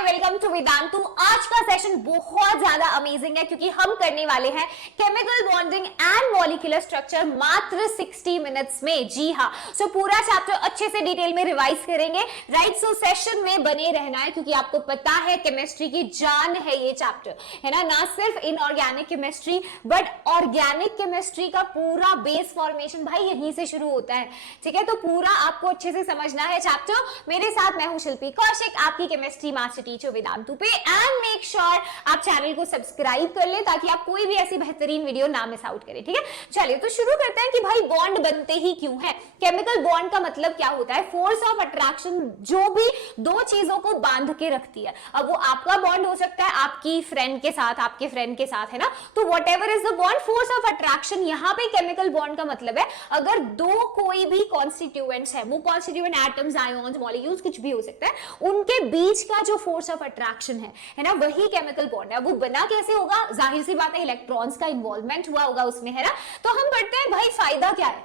Hi, welcome to Vedantu. आज का session बहुत ज्यादा अमेजिंग है क्योंकि हम करने वाले हैं chemical bonding and molecular structure मात्र 60 मिनट्स में। जी हाँ, सो पूरा चैप्टर अच्छे से डिटेल में रिवाइज करेंगे। राइट, सो सेशन में बने रहना है क्योंकि आपको पता है केमिस्ट्री की जान है ये चैप्टर, है ना सिर्फ inorganic chemistry but organic chemistry का पूरा बेस फॉर्मेशन भाई यहीं से शुरू होता है। ठीक है, तो पूरा आपको अच्छे से समझना है चैप्टर। मेरे साथ मैं हूं शिल्पी कौशिक, आपकी केमिस्ट्री मास्टर टीचर वेदांतु पे। एंड मेक श्योर आप चैनल को सब्सक्राइब कर ले ताकि आप कोई भी ऐसी बेहतरीन वीडियो ना मिस आउट करें। ठीक है, चलिए तो शुरू करते हैं कि भाई बॉन्ड बनते ही क्यों है। केमिकल बॉन्ड का मतलब क्या होता है? फोर्स ऑफ अट्रैक्शन जो भी दो चीजों को बांध के रखती है। अब वो आपका बॉन्ड हो सकता है आपकी फ्रेंड के साथ, आपके फ्रेंड के साथ, है ना। तो what ever is the bond, force of attraction. यहाँ पे केमिकल बॉन्ड का मतलब है अगर दो कोई भी कॉन्स्टिट्यूएंट्स है, वो कॉन्स्टिट्यूएंट एटम्स, आयन्स, मॉलिक्यूल्स कुछ भी हो सकता है, उनके बीच का जो फोर्स ऑफ अट्रैक्शन है ना, वही केमिकल बॉन्ड है। वो बना कैसे होगा? जाहिर सी बात है इलेक्ट्रॉन्स का इन्वॉल्वमेंट हुआ होगा उसमें, है ना। तो हम पढ़ते हैं भाई फायदा क्या है,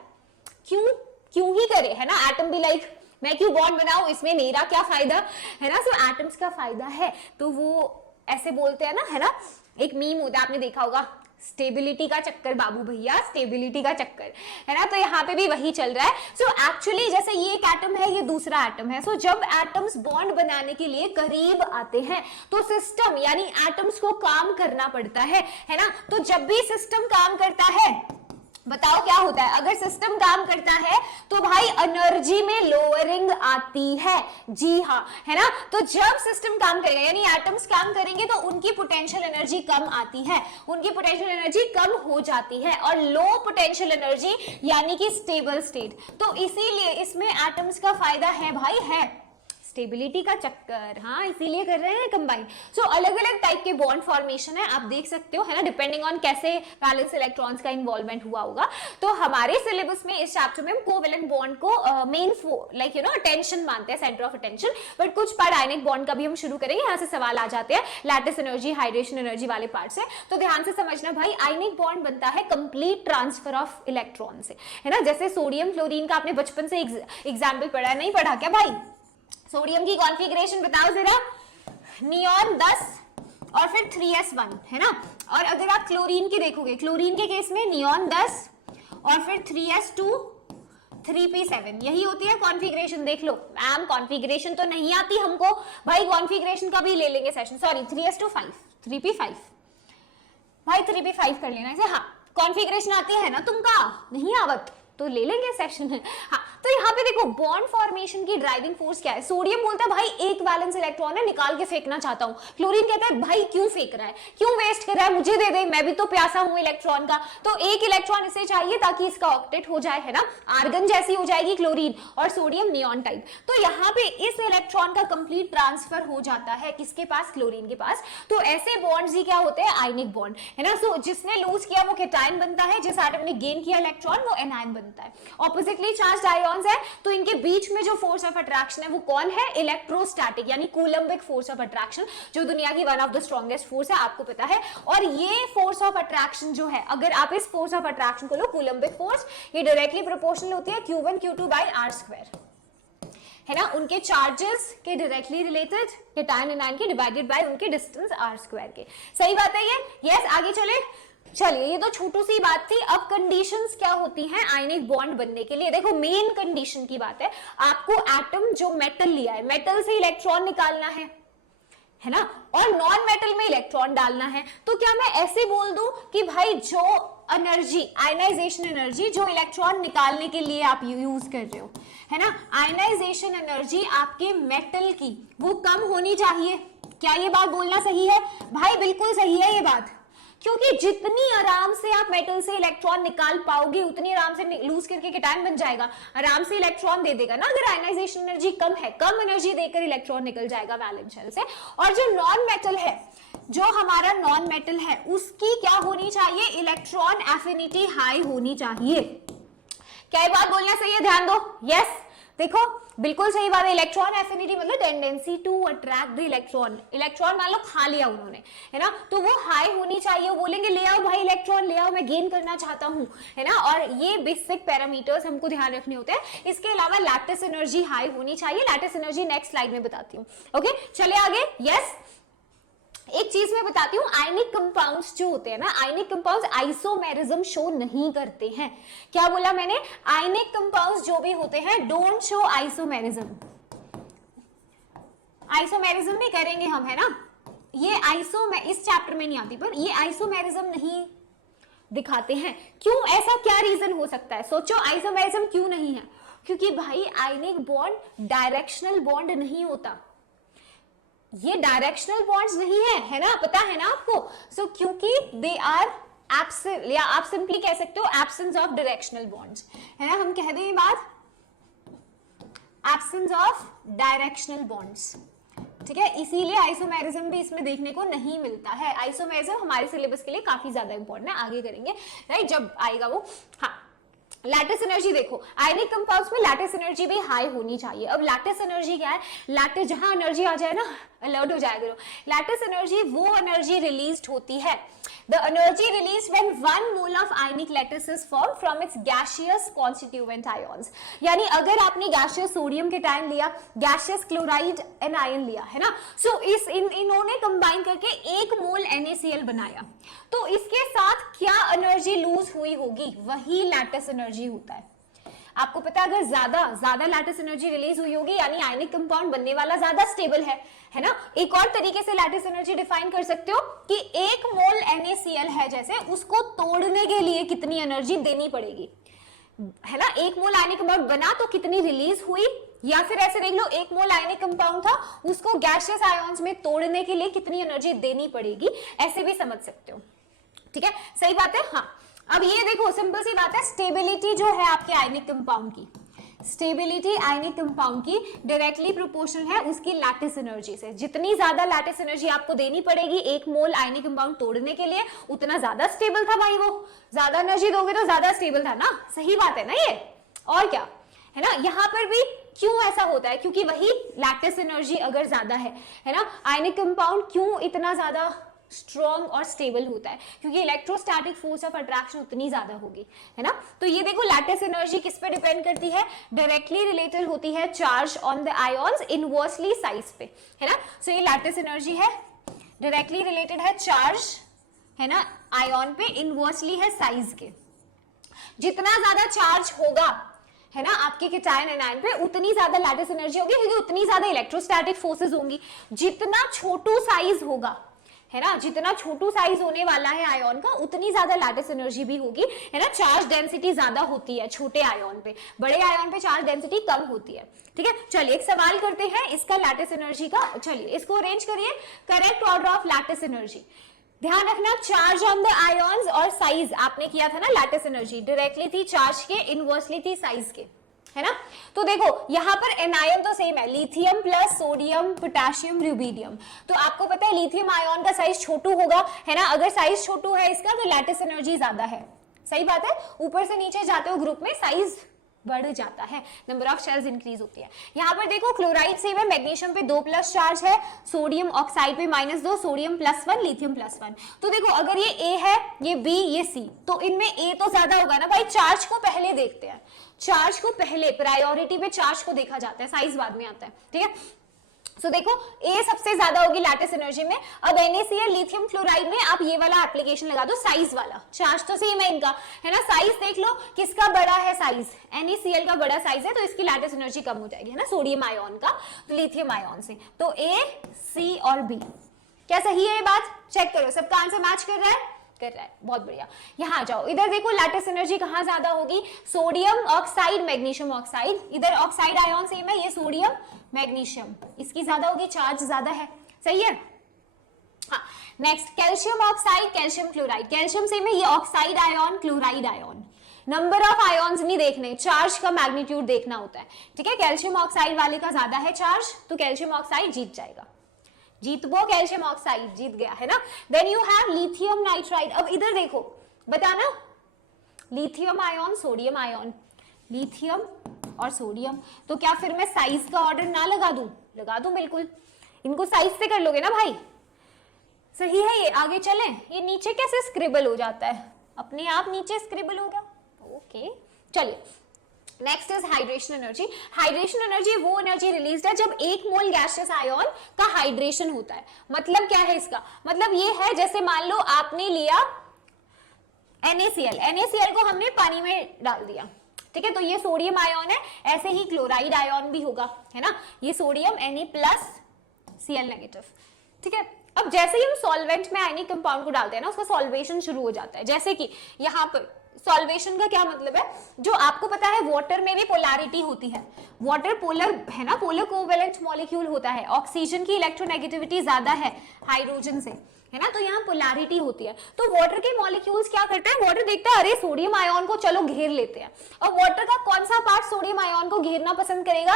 क्यों ही करे, है ना। एटम भी लाइक मैं क्यों बॉन्ड बनाऊं, इसमें मेरा क्या फायदा, है ना। सो एटम्स का फायदा है तो वो ऐसे बोलते हैं ना, है ना। एक मीम होता है, आपने देखा होगा, स्टेबिलिटी का चक्कर बाबू भैया, स्टेबिलिटी का चक्कर, है ना। तो यहाँ पे भी वही चल रहा है। सो एक्चुअली जैसे ये एक एटम है, ये दूसरा एटम है। सो जब एटम्स बॉन्ड बनाने के लिए करीब आते हैं तो सिस्टम यानी एटम्स को काम करना पड़ता है ना। तो जब भी सिस्टम काम करता है, बताओ क्या होता है? अगर सिस्टम काम करता है तो भाई एनर्जी में लोअरिंग आती है। जी हाँ, है ना। तो जब सिस्टम काम करेगा यानी एटम्स काम करेंगे तो उनकी पोटेंशियल एनर्जी कम आती है, उनकी पोटेंशियल एनर्जी कम हो जाती है। और लो पोटेंशियल एनर्जी यानी कि स्टेबल स्टेट। तो इसीलिए इसमें एटम्स का फायदा है भाई, है स्टेबिलिटी का चक्कर। हाँ, इसीलिए कर रहे हैं कंबाइन। सो अलग अलग टाइप के बॉन्ड फॉर्मेशन है, आप देख सकते हो, है ना, डिपेंडिंग ऑन कैसे वैलेंस इलेक्ट्रॉन्स का इन्वॉल्वमेंट हुआ होगा। तो हमारे सिलेबस में इस चैप्टर में हम कोवेलेंट बॉन्ड को मेन लाइक अटेंशन मानते हैं, सेंटर ऑफ अटेंशन। बट कुछ पार्ट आयनिक बॉन्ड का भी हम शुरू करेंगे, यहाँ से सवाल आ जाते हैं लैटिस एनर्जी, हाइड्रेशन एनर्जी वाले पार्ट से। तो ध्यान से समझना भाई, आयनिक बॉन्ड बनता है कंप्लीट ट्रांसफर ऑफ इलेक्ट्रॉन से, है ना। जैसे सोडियम क्लोरीन का आपने बचपन से एग्जाम्पल पढ़ा, नहीं पढ़ा क्या भाई? सोडियम की कॉन्फ़िगरेशन बताओ जरा, नियॉन 10 और फिर 3s1, है ना। और अगर आप क्लोरीन की देखोगे, क्लोरीन के केस में नियॉन 10 और फिर 3s2 3p7, यही होती है कॉन्फ़िगरेशन। देख लो मैम, कॉन्फ़िगरेशन तो नहीं आती हमको भाई, कॉन्फ़िगरेशन का भी ले लेंगे सेशन। सॉरी, 3s2 5 3p5 भाई, 3p5 कर लेना इसे। हाँ, कॉन्फ़िगरेशन आती है ना तुमका, नहीं आवत तो ले लेंगे सेशन। हाँ, तो यहाँ पे देखो बॉन्ड फॉर्मेशन की ड्राइविंग फोर्स क्या है। सोडियम बोलता है भाई एक वैलेंस इलेक्ट्रॉन है, निकाल के फेंकना चाहता हूँ। क्लोरीन कहता है भाई क्यों फेंक रहा है, क्यों वेस्ट कर रहा है, मुझे दे दे, मैं भी तो प्यासा हूँ इलेक्ट्रॉन का। तो एक इलेक्ट्रॉन इसे चाहिए ताकि इसका ऑक्टेट हो जाए, है ना। आर्गन जैसी हो जाएगी क्लोरीन, और सोडियम नियॉन टाइप। तो यहाँ पे इस इलेक्ट्रॉन का कंप्लीट ट्रांसफर हो जाता है किसके पास? क्लोरीन के पास। तो ऐसे बॉन्ड्स ही क्या होते हैं? आयनिक बॉन्ड, है ना। सो जिसने लूज किया वो केटायन बनता है, जिस एटम ने गेन किया इलेक्ट्रॉन वो एनायन बनता है। ऑपोजिटली चार्ज्ड आयन्स है तो इनके बीच में जो फोर्स ऑफ अट्रैक्शन है वो कौन है? इलेक्ट्रोस्टैटिक यानी कूलम्बिक फोर्स ऑफ अट्रैक्शन, जो दुनिया की one of the strongest force है, आपको पता है। और ये फोर्स ऑफ अट्रैक्शन जो है, अगर आप इस फोर्स ऑफ अट्रैक्शन को लो, कूलम्बिक फोर्स, ये डायरेक्टली प्रोपोर्शनल होती है Q1 Q2 बाय r², है ना। उनके चार्जेस के डायरेक्टली रिलेटेड, केटायन एनायन के डिवाइडेड बाय उनके डिस्टेंस r² के। सही बात है ये? यस, आगे चले। चलिए, ये तो छोटी सी बात थी। अब कंडीशंस क्या होती हैं आयनिक बॉन्ड बनने के लिए? देखो मेन कंडीशन की बात है, आपको एटम जो मेटल लिया है, मेटल से इलेक्ट्रॉन निकालना है ना, और नॉन मेटल में इलेक्ट्रॉन डालना है। तो क्या मैं ऐसे बोल दूं कि भाई जो एनर्जी, आयनाइजेशन एनर्जी जो इलेक्ट्रॉन निकालने के लिए आप यूज कर रहे हो, है ना, आयनाइजेशन एनर्जी आपके मेटल की वो कम होनी चाहिए? क्या ये बात बोलना सही है भाई? बिल्कुल सही है ये बात, क्योंकि जितनी आराम से आप मेटल से इलेक्ट्रॉन निकाल पाओगे उतनी आराम से लूज करके केटायन बन जाएगा, आराम से इलेक्ट्रॉन दे देगा ना। अगर आयनाइजेशन एनर्जी कम है, कम एनर्जी देकर इलेक्ट्रॉन निकल जाएगा वैलेंस शेल से। और जो नॉन मेटल है, जो हमारा नॉन मेटल है, उसकी क्या होनी चाहिए? इलेक्ट्रॉन एफिनिटी हाई होनी चाहिए। क्या ये बात बोलना सही है? ध्यान दो। यस, देखो बिल्कुल सही बात है, इलेक्ट्रॉन एफिनिटी मतलब tendency to attract the electron, electron मान लो खा लिया उन्होंने, है ना, तो वो हाई होनी चाहिए, वो बोलेंगे ले आओ भाई इलेक्ट्रॉन ले आओ, मैं गेन करना चाहता हूं, है ना, और ये बेसिक पैरामीटर्स हमको ध्यान रखने होते हैं। इसके अलावा लैटिस एनर्जी हाई होनी चाहिए, लैटिस एनर्जी नेक्स्ट स्लाइड में बताती हूँ। ओके चले आगे। यस एक चीज मैं बताती हूँ, आयनिक कंपाउंड्स जो होते हैं ना, आयनिक कंपाउंड्स आइसोमेरिज्म शो नहीं करते हैं। क्या बोला मैंने, आयनिक कंपाउंड्स जो भी होते हैं डोंट शो आइसोमेरिज्म, आइसोमेरिज्म भी करेंगे हम, है ना, ये इस चैप्टर में नहीं आती, पर ये आइसोमेरिज्म नहीं दिखाते हैं। क्यों, ऐसा क्या रीजन हो सकता है, सोचो आइसोमेरिज्म क्यों नहीं है, क्योंकि भाई आयनिक बॉन्ड डायरेक्शनल बॉन्ड नहीं होता, ये डायरेक्शनल बॉन्ड्स नहीं है ना, पता है ना आपको। सो क्योंकि दे आर एब्सेंट, या आप सिंपली कह सकते हो एब्सेंस ऑफ डायरेक्शनल बॉन्ड्स, है ना, हम कह दें ये बात, एब्सेंस ऑफ डायरेक्शनल बॉन्ड्स, ठीक है, इसीलिए आइसोमेरिज्म भी इसमें देखने को नहीं मिलता है। आइसोमेरिज्म हमारे सिलेबस के लिए काफी ज्यादा इंपॉर्टेंट है, आगे करेंगे राइट जब आएगा वो। हाँ लैटिस एनर्जी देखो, आयनिक कंपाउंड्स में लैटिस एनर्जी भी हाई होनी चाहिए। अब लैटिस एनर्जी क्या है, लैटिस जहां एनर्जी आ जाए ना अलर्ट हो जाएगा। लैटिस एनर्जी वो एनर्जी रिलीज्ड होती है, the energy released when 1 mole of ionic lattice is formed from its gaseous constituent ions। यानी अगर आपने गैसियस सोडियम के टाइम लिया, गैसियस क्लोराइड एनायन लिया, है ना, सो इन्होंने कंबाइन करके 1 मोल NaCl बनाया, तो इसके साथ क्या एनर्जी लूज हुई होगी, वही लैटिस एनर्जी होता है। आपको पता है अगर ज्यादा लैटिस एनर्जी रिलीज हुई होगी यानी आयनिक कंपाउंड बनने वाला ज्यादा स्टेबल है ना। एक और तरीके से लैटिस एनर्जी डिफाइन कर सकते हो कि 1 मोल NaCl है जैसे, उसको तोड़ने के लिए कितनी एनर्जी देनी पड़ेगी, है ना, 1 मोल आयनिक कंपाउंड बना तो कितनी रिलीज हुई, या फिर ऐसे देख लो 1 मोल आयनिक कंपाउंड था उसको गैसियस आयंस में तोड़ने के लिए कितनी एनर्जी देनी पड़ेगी, ऐसे भी समझ सकते हो, ठीक है, सही बात है। हाँ अब ये देखो सिंपल सी बात है, स्टेबिलिटी जो है आपके आयनिक कंपाउंड की, स्टेबिलिटी आयनिक कंपाउंड की डायरेक्टली प्रोपोर्शनल है उसकी लैटिस एनर्जी से। जितनी ज्यादा लैटिस एनर्जी आपको देनी पड़ेगी 1 मोल आयनिक कंपाउंड तोड़ने के लिए, उतना ज्यादा स्टेबल था भाई, वो ज्यादा एनर्जी दोगे तो ज्यादा स्टेबल था ना, सही बात है ना ये, और क्या है ना। यहाँ पर भी क्यों ऐसा होता है, क्योंकि वही लैटिस एनर्जी अगर ज्यादा है ना, आयनिक कंपाउंड क्यों इतना ज्यादा स्ट्रॉन्ग और स्टेबल होता है, क्योंकि इलेक्ट्रोस्टैटिक फोर्स ऑफ अट्रैक्शन उतनी ज्यादा होगी, है ना। तो ये देखो लैटिस एनर्जी किस पे डिपेंड करती है, डायरेक्टली रिलेटेड होती है charge on the ions, inversely size पे, है ना। सो ये लैटिस एनर्जी है, डायरेक्टली रिलेटेड है चार्ज, है ना, आयन पे, इनवर्सली है साइज के। जितना ज्यादा चार्ज होगा, है ना, आपके केटायन एनायन पे, उतनी ज्यादा लैटिस एनर्जी होगी, क्योंकि उतनी ज्यादा इलेक्ट्रोस्टैटिक फोर्सेस होंगी। जितना छोटू साइज होगा, है ना, जितना छोटू साइज होने वाला है आयन का, उतनी ज्यादा लैटिस एनर्जी भी होगी, है ना। चार्ज डेंसिटी ज्यादा होती है छोटे आयन पे, बड़े आयन पे चार्ज डेंसिटी कम होती है, ठीक है। चलिए एक सवाल करते हैं इसका लैटिस एनर्जी का, चलिए इसको अरेंज करिए, correct order of lattice energy. ध्यान रखना चार्ज ऑन द आयंस और साइज आपने किया था ना, लैटिस एनर्जी डायरेक्टली थी चार्ज के, इनवर्सली थी साइज के, है ना। तो देखो यहाँ पर एनायन तो सेम है, lithium plus sodium potassium rubidium. तो आपको पता है लिथियम आयन का साइज छोटू होगा, है ना, अगर साइज छोटू है इसका तो लैटिस एनर्जी ज्यादा है, सही बात है। ऊपर से नीचे जाते हो ग्रुप में साइज बढ़ जाता है, नंबर ऑफ शेल्स इंक्रीज होती है। यहाँ पर देखो क्लोराइड सेम है, मैग्नीशियम पे 2+ चार्ज है, सोडियम ऑक्साइड पे -2, सोडियम +1, लिथियम +1। तो देखो अगर ये A है, ये B, ये C, तो इनमें A तो ज्यादा होगा ना भाई, चार्ज को पहले देखते हैं, चार्ज को पहले प्रायोरिटी पे चार्ज को देखा जाता है, साइज बाद में आता है, ठीक है। सो देखो A सबसे ज्यादा होगी लैटिस एनर्जी में। अब NaCl लिथियम क्लोराइड में आप ये वाला एप्लीकेशन लगा दो, साइज वाला, चार्ज तो सेम है इनका, है ना, साइज देख लो किसका बड़ा है साइज, NaCl का बड़ा साइज है तो इसकी लैटिस एनर्जी कम हो जाएगी, है ना, सोडियम आयन का, तो लिथियम आयन से। तो A, C और B, क्या सही है ये बात, चेक करो सबका आंसर मैच कर रहा है, कर रहा है, बहुत बढ़िया। यहाँ जाओ, इधर देखो लैटिस एनर्जी कहाँ ज्यादा होगी, सोडियम ऑक्साइड मैग्नीशियम ऑक्साइड, इधर ऑक्साइड आयन सेम है, ये सोडियम मैग्नीशियम, इसकी ज्यादा होगी, चार्ज ज्यादा है, सही है। हाँ next calcium oxide calcium chloride, calcium same है, ये oxide ion chloride ion, number of ions नहीं देखने, चार्ज का मैग्नीट्यूड देखना होता है, ठीक है। कैल्शियम ऑक्साइड वाले का ज्यादा है चार्ज, तो कैल्शियम ऑक्साइड जीत जाएगा, जीत वो कैल्शियम ऑक्साइड जीत गया, है ना। Then you have lithium nitride. अब इधर देखो बताना, lithium ion sodium ion, lithium और सोडियम। तो क्या फिर मैं साइज का ऑर्डर ना लगा दूं? लगा दूं बिल्कुल, इनको साइज से कर लोगे ना भाई, सही है ये। आगे चलें, ये नीचे कैसे स्क्रिबल हो जाता है? अपने आप नीचे स्क्रिबल होगा, ओके। चलिए next is hydration energy. Hydration energy वो एनर्जी रिलीज है जब 1 मोल गैसियस आयन का हाइड्रेशन होता है। मतलब क्या है इसका? मतलब ये है जैसे मान लो आपने लिया NaCl को हमने पानी में डाल दिया, ठीक है, तो ये सोडियम आयन है, ऐसे ही क्लोराइड आयन भी होगा, है ना, ये सोडियम Na+Cl-, ठीक है। अब जैसे ही हम सॉल्वेंट में आयनिक कंपाउंड को डालते हैं ना, उसका सॉल्वेशन शुरू हो जाता है। जैसे कि यहाँ पर सॉल्वेशन का क्या मतलब है, जो आपको पता है वाटर में भी पोलैरिटी होती है, वाटर पोलर है ना, पोलर कोवेलेंट मॉलिक्यूल होता है, ऑक्सीजन की इलेक्ट्रोनेगेटिविटी ज्यादा है हाइड्रोजन से, है ना, तो यहाँ पोलैरिटी होती है। तो वाटर के मॉलिक्यूल्स क्या करते हैं, वाटर देखता है अरे सोडियम आयन को चलो घेर लेते हैं, और वाटर का कौन सा पार्ट सोडियम आयन को घेरना पसंद करेगा?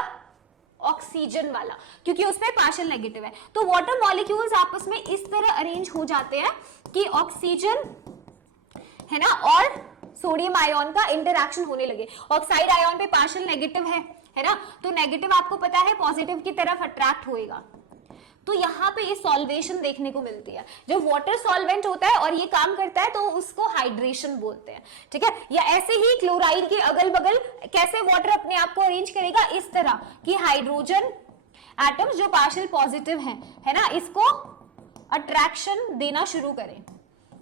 ऑक्सीजन वाला, क्योंकि उसमें पार्शियल नेगेटिव है। तो वाटर मॉलिक्यूल्स आपस में इस तरह अरेंज हो जाते हैं कि ऑक्सीजन है ना और सोडियम आयन का इंटरैक्शन होने लगे। ऑक्साइड आयन पे पार्शियल नेगेटिव है ना, तो नेगेटिव आपको पता है पॉजिटिव की तरफ अट्रैक्ट होएगा। तो यहाँ पे ये सॉल्वेशन देखने को मिलती है। जब वाटर सॉल्वेंट होता है और ये काम करता है तो उसको हाइड्रेशन बोलते हैं, ठीक है। या ऐसे ही क्लोराइड के अगल बगल कैसे वाटर अपने आप को अरेंज करेगा, इस तरह कि हाइड्रोजन एटम्स जो पार्शियल पॉजिटिव है ना, इसको अट्रैक्शन देना शुरू करें,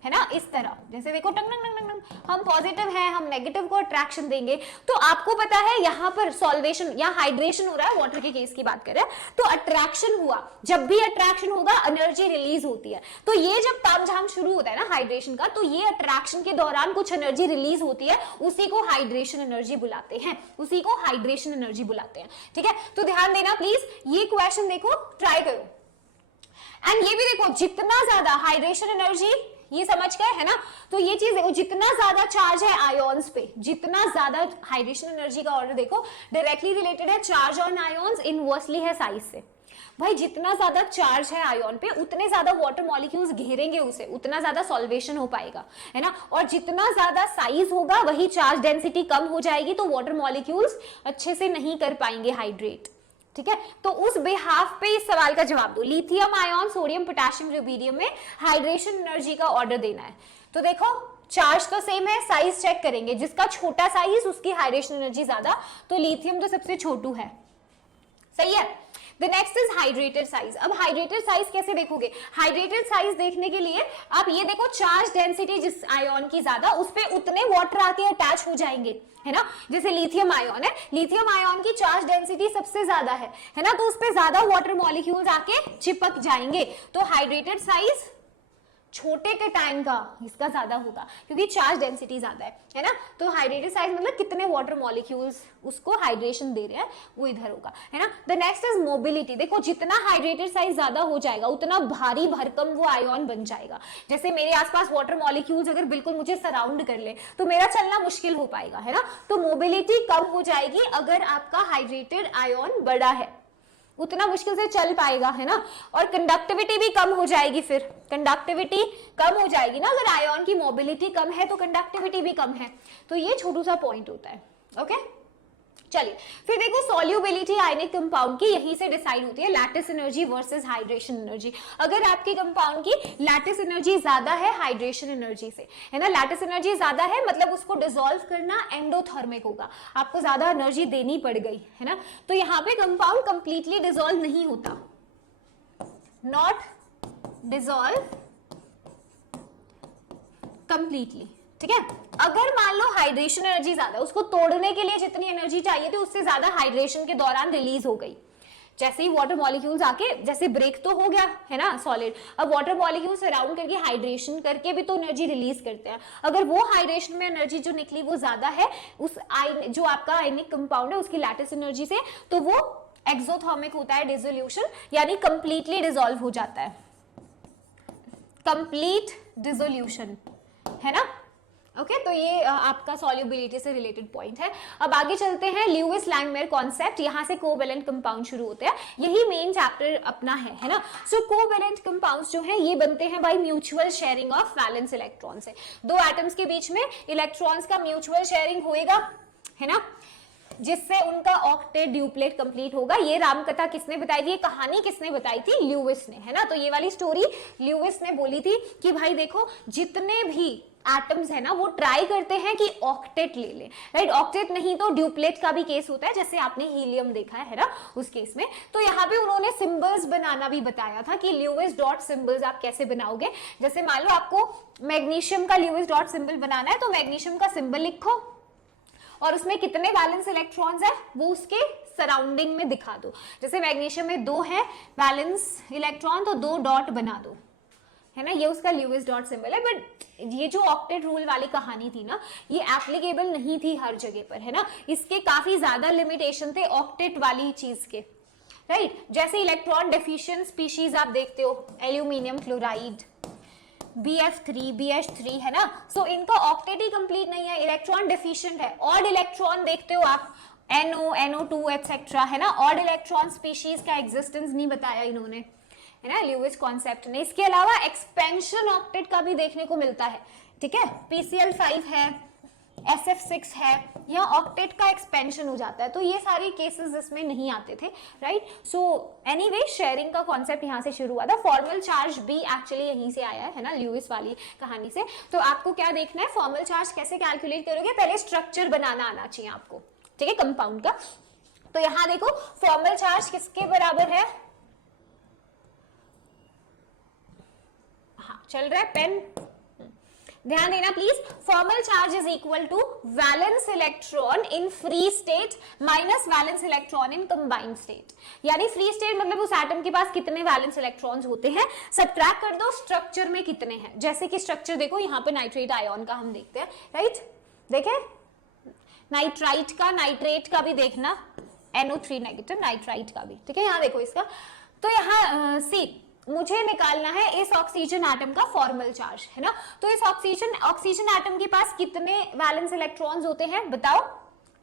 है ना, इस तरह। जैसे देखो टंग टंग टंग टंग, हम पॉजिटिव हैं, हम नेगेटिव को अट्रैक्शन देंगे। तो आपको पता है यहाँ पर सॉल्वेशन या हाइड्रेशन हो रहा है, वाटर के केस की बात करें तो अट्रैक्शन हुआ। जब भी अट्रैक्शन होगा एनर्जी रिलीज होती है। तो ये जब तामझाम शुरू होता है ना हाइड्रेशन का, तो ये अट्रैक्शन के दौरान कुछ एनर्जी रिलीज होती है, उसी को हाइड्रेशन एनर्जी बुलाते हैं, उसी को हाइड्रेशन एनर्जी बुलाते हैं, ठीक है। तो ध्यान देना प्लीज, ये क्वेश्चन देखो, ट्राई करो। एंड ये भी देखो, जितना ज्यादा हाइड्रेशन एनर्जी, ये समझ गए है ना, तो ये चीज देखो, जितना ज्यादा चार्ज है आयोन्स पे, जितना ज्यादा हाइड्रेशन एनर्जी का ऑर्डर देखो डायरेक्टली रिलेटेड है चार्ज ऑन आयोन्स, इनवर्सली है साइज से। भाई जितना ज्यादा चार्ज है आयोन पे, उतने ज्यादा वाटर मॉलिक्यूल्स घेरेंगे उसे, उतना ज्यादा सॉल्वेशन हो पाएगा, है ना। और जितना ज्यादा साइज होगा, वही चार्ज डेंसिटी कम हो जाएगी, तो वाटर मॉलिक्यूल्स अच्छे से नहीं कर पाएंगे हाइड्रेट, ठीक है। तो उस बिहाफ पे इस सवाल का जवाब दो। Lithium ion, sodium, potassium, rubidium में हाइड्रेशन एनर्जी का ऑर्डर देना है। तो देखो चार्ज तो सेम है, साइज चेक करेंगे, जिसका छोटा साइज उसकी हाइड्रेशन एनर्जी ज्यादा, तो लिथियम तो सबसे छोटू है, सही है। The next is hydrated size. अब हाइड्रेटेड साइज कैसे देखोगे? हाइड्रेटेड साइज देखने के लिए आप ये देखो, चार्ज डेंसिटी जिस आयन की ज्यादा, उस पे उतने वाटर आके अटैच हो जाएंगे, है ना। जैसे लिथियम आयन है, लिथियम आयन की चार्ज डेंसिटी सबसे ज्यादा है ना, तो उस पे ज्यादा वाटर मॉलिक्यूल्स आके चिपक जाएंगे। तो हाइड्रेटेड साइज छोटे कैटायन का इसका ज्यादा होगा, क्योंकि चार्ज डेंसिटी ज्यादा है ना। तो हाइड्रेटेड साइज मतलब कितने वाटर मॉलिक्यूल्स उसको हाइड्रेशन दे रहे हैं, वो इधर होगा, है ना। The next is mobility. देखो जितना हाइड्रेटेड साइज ज्यादा हो जाएगा, उतना भारी भरकम वो आयन बन जाएगा। जैसे मेरे आसपास वाटर मॉलिक्यूल्स अगर बिल्कुल मुझे सराउंड कर ले, तो मेरा चलना मुश्किल हो पाएगा, है ना। तो मोबिलिटी कम हो जाएगी अगर आपका हाइड्रेटेड आयन बड़ा है, उतना मुश्किल से चल पाएगा, है ना। और कंडक्टिविटी भी कम हो जाएगी, फिर कंडक्टिविटी कम हो जाएगी ना, अगर आयन की मोबिलिटी कम है तो कंडक्टिविटी भी कम है। तो ये छोटू सा पॉइंट होता है, ओके। चलिए फिर देखो, सॉल्युबिलिटी आयनिक कंपाउंड की यहीं से डिसाइड होती है, lattice energy versus hydration energy. अगर आपके कंपाउंड की लैटिस एनर्जी ज्यादा है हाइड्रेशन एनर्जी से, है ना, लैटिस एनर्जी ज्यादा है मतलब उसको डिसॉल्व करना एंडोथर्मिक होगा, आपको ज्यादा एनर्जी देनी पड़ गई, है ना। तो यहाँ पे कंपाउंड कंप्लीटली डिसॉल्व नहीं होता, नॉट डिसॉल्व कंप्लीटली, ठीक है। अगर मान लो हाइड्रेशन एनर्जी ज्यादा, उसको तोड़ने के लिए जितनी एनर्जी चाहिए थी उससे ज्यादा हाइड्रेशन के दौरान रिलीज हो गई, जैसे ही वाटर मॉलिक्यूल्स आके, जैसे ब्रेक तो हो गया है ना सॉलिड, अब वाटर मॉलिक्यूल्स सराउंड करके हाइड्रेशन करके भी तो एनर्जी रिलीज करते हैं। अगर वो हाइड्रेशन में एनर्जी जो निकली वो ज्यादा है उस जो आपका आयनिक कंपाउंड है उसकी लैटिस एनर्जी से, तो वो एक्सोथर्मिक होता है, डिसोल्यूशन, यानी कंप्लीटली डिसॉल्व हो जाता है, कंप्लीट डिसोल्यूशन, है ना। ओके तो ये आपका सॉल्युबिलिटी से रिलेटेड पॉइंट है। अब आगे चलते हैं, ल्यूइस लैंगमेयर कॉन्सेप्ट, यहाँ से कोवेलेंट कंपाउंड शुरू होते हैं, यही मेन चैप्टर अपना है ना। सो कोवेलेंट कंपाउंड्स जो हैं ये बनते हैं by mutual sharing of valence electron से। दो एटम्स के बीच में इलेक्ट्रॉन्स का म्यूचुअल शेयरिंग होएगा, है ना। जिससे उनका ऑक्टेट ड्यूप्लेट कंप्लीट होगा। ये रामकथा किसने बताई थी, ये कहानी किसने बताई थी, ल्यूइस ने, है ना। तो ये वाली स्टोरी ल्यूइस ने बोली थी कि भाई देखो जितने भी एटम्स है ना वो ट्राई करते हैं कि ऑक्टेट ले ले, राइट। ऑक्टेट नहीं तो ड्यूप्लेट का भी केस होता है, जैसे आपने हीलियम देखा है ना उस केस में। तो यहाँ पे उन्होंने सिंबल्स बनाना भी बताया था कि ल्यूइस डॉट सिंबल्स आप कैसे बनाओगे। जैसे मान लो आपको मैग्नीशियम का ल्यूइस डॉट सिंबल बनाना है, तो मैग्नीशियम का सिंबल लिखो और उसमें कितने वैलेंस इलेक्ट्रॉन्स है वो उसके सराउंडिंग में दिखा दो। जैसे मैग्नीशियम में 2 है वैलेंस इलेक्ट्रॉन, तो 2 डॉट बना दो, है ना। ये उसका ल्यूइस डॉट सिंबल है। बट ये जो ऑक्टेट रूल वाली कहानी थी ना, ये एप्लीकेबल नहीं थी हर जगह पर, है ना। इसके काफी ज्यादा लिमिटेशन थे ऑक्टेट वाली चीज के, राइट। जैसे इलेक्ट्रॉन डेफिशिएंट स्पीशीज आप देखते हो, एल्यूमिनियम क्लोराइड, BF3, BH3, है ना। सो इनका ऑक्टेट ही कंप्लीट नहीं है, इलेक्ट्रॉन डेफिशिएंट है। ऑड इलेक्ट्रॉन देखते हो आप, NO, NO2 एक्सेट्रा, है ना। ऑड इलेक्ट्रॉन स्पीशीज का एग्जिस्टेंस नहीं बताया इन्होंने, है ना, ल्यूइस कॉन्सेप्ट ने। इसके अलावा एक्सपेंशन ऑक्टेट का भी देखने को मिलता है, ठीक है। PCl5 है, SF6 है, यहाँ ऑक्टेट का एक्सपेंशन हो जाता है। तो ये सारे केसेस इसमें नहीं आते थे, राइट। सो एनीवे शेयरिंग का कॉन्सेप्ट यहाँ से शुरू हुआ था। फॉर्मल चार्ज भी एक्चुअली यहीं से आया है ना, ल्यूइस वाली कहानी से। तो आपको क्या देखना है, फॉर्मल चार्ज कैसे कैलकुलेट करोगे, पहले स्ट्रक्चर बनाना आना चाहिए आपको, ठीक है, कंपाउंड का। तो यहाँ देखो फॉर्मल चार्ज किसके बराबर है, हाँ चल रहा है पेन, ध्यान देना please. Formal charge is equal to valence electron in free state minus valence electron in combined state. यानी फ्री स्टेट मतलब उस एटम के पास कितने वैलेंस इलेक्ट्रॉन्स होते हैं, सब्ट्रैक्ट कर दो स्ट्रक्चर में कितने हैं। जैसे कि स्ट्रक्चर देखो यहाँ पे नाइट्रेट आयन का हम देखते हैं, राइट। देखे नाइट्राइट का, नाइट्रेट का भी देखना, NO3 नेगेटिव, नाइट्राइट का भी, ठीक है। यहाँ देखो इसका, तो यहाँ सी मुझे निकालना है इस ऑक्सीजन एटम का फॉर्मल चार्ज, है ना। तो इस ऑक्सीजन एटम के पास कितने वैलेंस इलेक्ट्रॉन्स होते हैं बताओ,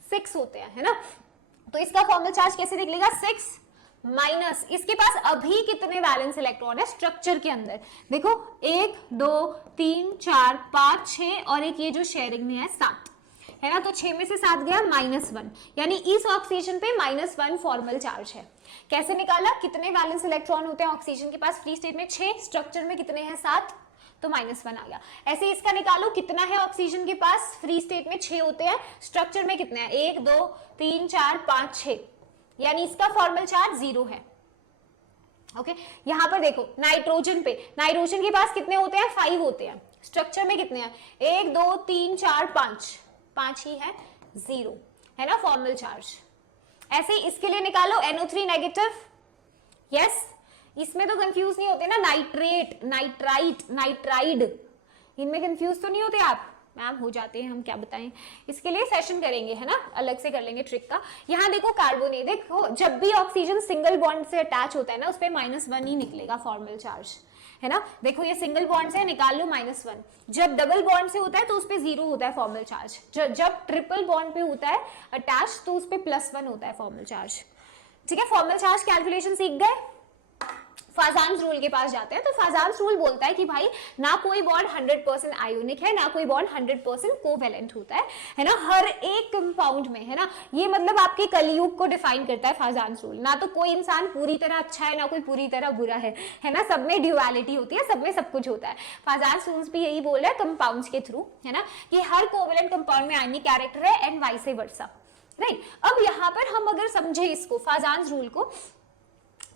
6 होते हैं, है ना। तो इसका फॉर्मल चार्ज कैसे निकलेगा, 6 माइनस इसके पास अभी कितने वैलेंस इलेक्ट्रॉन है स्ट्रक्चर के अंदर, देखो 1 2 3 4 5 6 और एक ये जो शेयरिंग में है 7, है ना। तो 6 में से 7 गया -1, यानी इस ऑक्सीजन पे -1 फॉर्मल चार्ज है। कैसे निकाला, कितने वैलेंस इलेक्ट्रॉन होते हैं ऑक्सीजन के पास फ्री स्टेट में, 6, स्ट्रक्चर में कितने हैं 7, तो -1 आ गया। ऐसे इसका निकालो, कितना है ऑक्सीजन के पास फ्री स्टेट में 6 होते हैं, स्ट्रक्चर में कितने हैं 1 2 3 4 5 6, यानी इसका फॉर्मल चार्ज 0 है। ओके यहां पर देखो नाइट्रोजन पे, नाइट्रोजन के पास कितने होते हैं 5 होते हैं, स्ट्रक्चर में कितने हैं 1 2 3 4 5 ही है, 0 है ना फॉर्मल चार्ज। ऐसे इसके लिए निकालो NO3 नेगेटिव, यस। इसमें तो कंफ्यूज नहीं होते ना, नाइट्रेट, नाइट्राइट, नाइट्राइड, इनमें कंफ्यूज तो नहीं होते आप, मैम हो जाते हैं, हम क्या बताएं, इसके लिए सेशन करेंगे, है ना, अलग से कर लेंगे ट्रिक का। यहाँ देखो कार्बोनेट, देखो जब भी ऑक्सीजन सिंगल बॉन्ड से अटैच होता है ना, उस पर -1 ही निकलेगा फॉर्मल चार्ज, है ना। देखो ये सिंगल बॉन्ड से निकाल लो -1, जब डबल बॉन्ड से होता है तो उस पे 0 होता है फॉर्मल चार्ज, जब ट्रिपल बॉन्ड पे होता है अटैच तो उस पे +1 होता है फॉर्मल चार्ज, ठीक है। फॉर्मल चार्ज कैलकुलेशन सीख गए, फाजान्स रूल के पास जाते हैं। तो फाजान्स रूल बोलता है कि भाई ना कोई बॉन्ड 100% आयोनिक है, ना कोई बॉन्ड 100% कोवेलेंट होता है ना, हर एक कंपाउंड में, है ना। ये मतलब आपके कलयुग को डिफाइन करता है फाजान्स रूल। ना तो कोई इंसान पूरी तरह अच्छा है, ना कोई पूरी तरह बुरा है ना, सब में ड्युअलिटी होती है, सब में सब कुछ होता है। फाजान्स रूल्स भी यही बोल रहा है कंपाउंड्स के थ्रू, है ना, कि हर कोवेलेंट कंपाउंड में आयनिक कैरेक्टर है एंड वाइस वर्सा, राइट। अब यहाँ पर हम अगर समझे इसको फाजान्स रूल को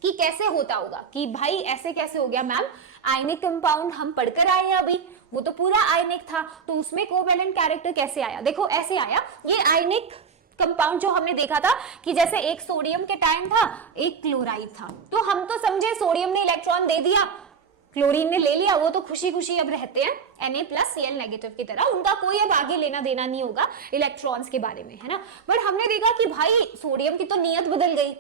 कि कैसे होता होगा, कि भाई ऐसे कैसे हो गया मैम, आयनिक कंपाउंड हम पढ़कर आए हैं अभी, वो तो पूरा आयनिक था, तो उसमें कोवेलेंट कैरेक्टर कैसे आया, देखो ऐसे आया। ये आयनिक कंपाउंड जो हमने देखा था कि जैसे एक सोडियम के टाइम था, एक क्लोराइड था, तो हम तो समझे सोडियम ने इलेक्ट्रॉन दे दिया, क्लोरीन ने ले लिया, वो तो खुशी खुशी अब रहते हैं Na+Cl- की तरह, उनका कोई अब आगे लेना देना नहीं होगा इलेक्ट्रॉन्स के बारे में, है ना। बट हमने देखा कि भाई सोडियम की तो नीयत बदल गई,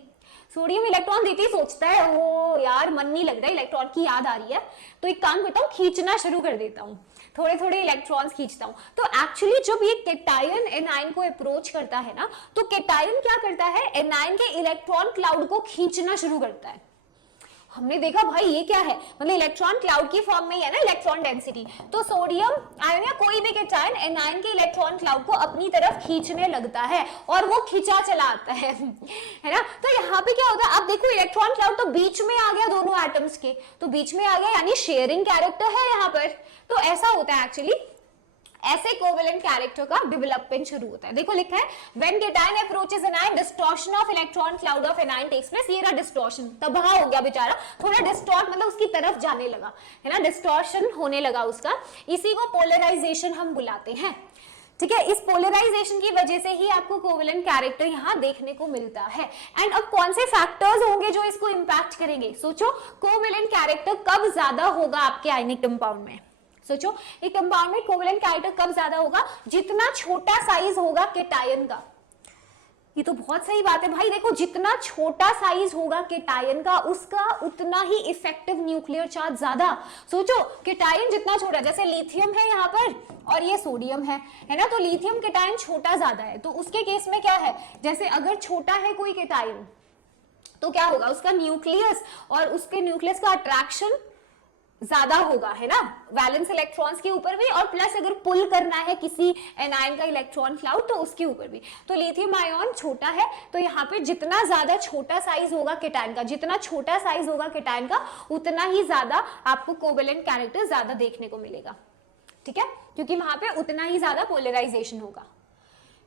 सोडियम इलेक्ट्रॉन देते ही सोचता है ओ यार मन नहीं लग रहा, इलेक्ट्रॉन की याद आ रही है, तो एक काम करता हूँ खींचना शुरू कर देता हूँ, थोड़े थोड़े इलेक्ट्रॉन्स खींचता हूँ। तो एक्चुअली जब ये केटायन एनायन को अप्रोच करता है ना, तो केटायन क्या करता है, एनायन के इलेक्ट्रॉन क्लाउड को खींचना शुरू करता है, हमने देखा भाई ये क्या है, मतलब इलेक्ट्रॉन क्लाउड की फॉर्म में ही है ना इलेक्ट्रॉन डेंसिटी। तो सोडियम आयन या कोई भी केटायन एनायन के इलेक्ट्रॉन क्लाउड को अपनी तरफ खींचने लगता है और वो खींचा चला आता है ना। तो यहाँ पे क्या होता है, अब देखो इलेक्ट्रॉन क्लाउड तो बीच में आ गया दोनों एटम्स के, तो बीच में आ गया यानी शेयरिंग कैरेक्टर है यहाँ पर। तो ऐसा होता है एक्चुअली, ऐसे कोवेलेंट कैरेक्टर का डेवलपमेंट शुरू होता है। देखो लिखा है when cation approaches anion distortion of electron cloud of anion takes place. ये रहा डिस्टॉर्शन, तबाह हो गया बेचारा, थोड़ा डिस्टॉर्ट मतलब उसकी तरफ जाने लगा है ना, डिस्टॉर्शन होने लगा उसका। इसी को पोलराइजेशन हम बुलाते हैं, ठीक है। इस पोलराइजेशन की वजह से ही आपको कोवेलेंट कैरेक्टर यहाँ देखने को मिलता है। एंड अब कौन से फैक्टर्स होंगे जो इसको इंपैक्ट करेंगे, सोचो कोवेलेंट कैरेक्टर कब ज्यादा होगा आपके आयनिक कंपाउंड में। सोचो एक कंपाउंड में कोवेलेंट कैरेक्टर कब ज्यादा होगा, जितना छोटा साइज होगा केटायन का। ये तो बहुत सही बात है भाई, देखो जितना छोटा साइज होगा केटायन का उसका उतना ही इफेक्टिव न्यूक्लियर चार्ज ज्यादा। सोचो केटायन जितना छोटा, जैसे लिथियम है यहाँ पर और ये सोडियम है ना, तो लिथियम केटायन छोटा ज्यादा है। तो उसके केस में क्या है, जैसे अगर छोटा है कोई केटायन तो क्या होगा, उसका न्यूक्लियस और उसके न्यूक्लियस का अट्रैक्शन ज्यादा होगा है ना, वैलेंस इलेक्ट्रॉन्स के ऊपर भी, और प्लस अगर पुल करना है किसी एनायन का इलेक्ट्रॉन क्लाउड तो उसके ऊपर भी। तो लिथियम आयन छोटा है, तो यहाँ पे जितना ज्यादा छोटा साइज होगा केटायन का, जितना छोटा साइज होगा केटायन का उतना ही ज्यादा आपको कोवेलेंट कैरेक्टर ज्यादा देखने को मिलेगा, ठीक है, क्योंकि वहां पे उतना ही ज्यादा पोलराइजेशन होगा,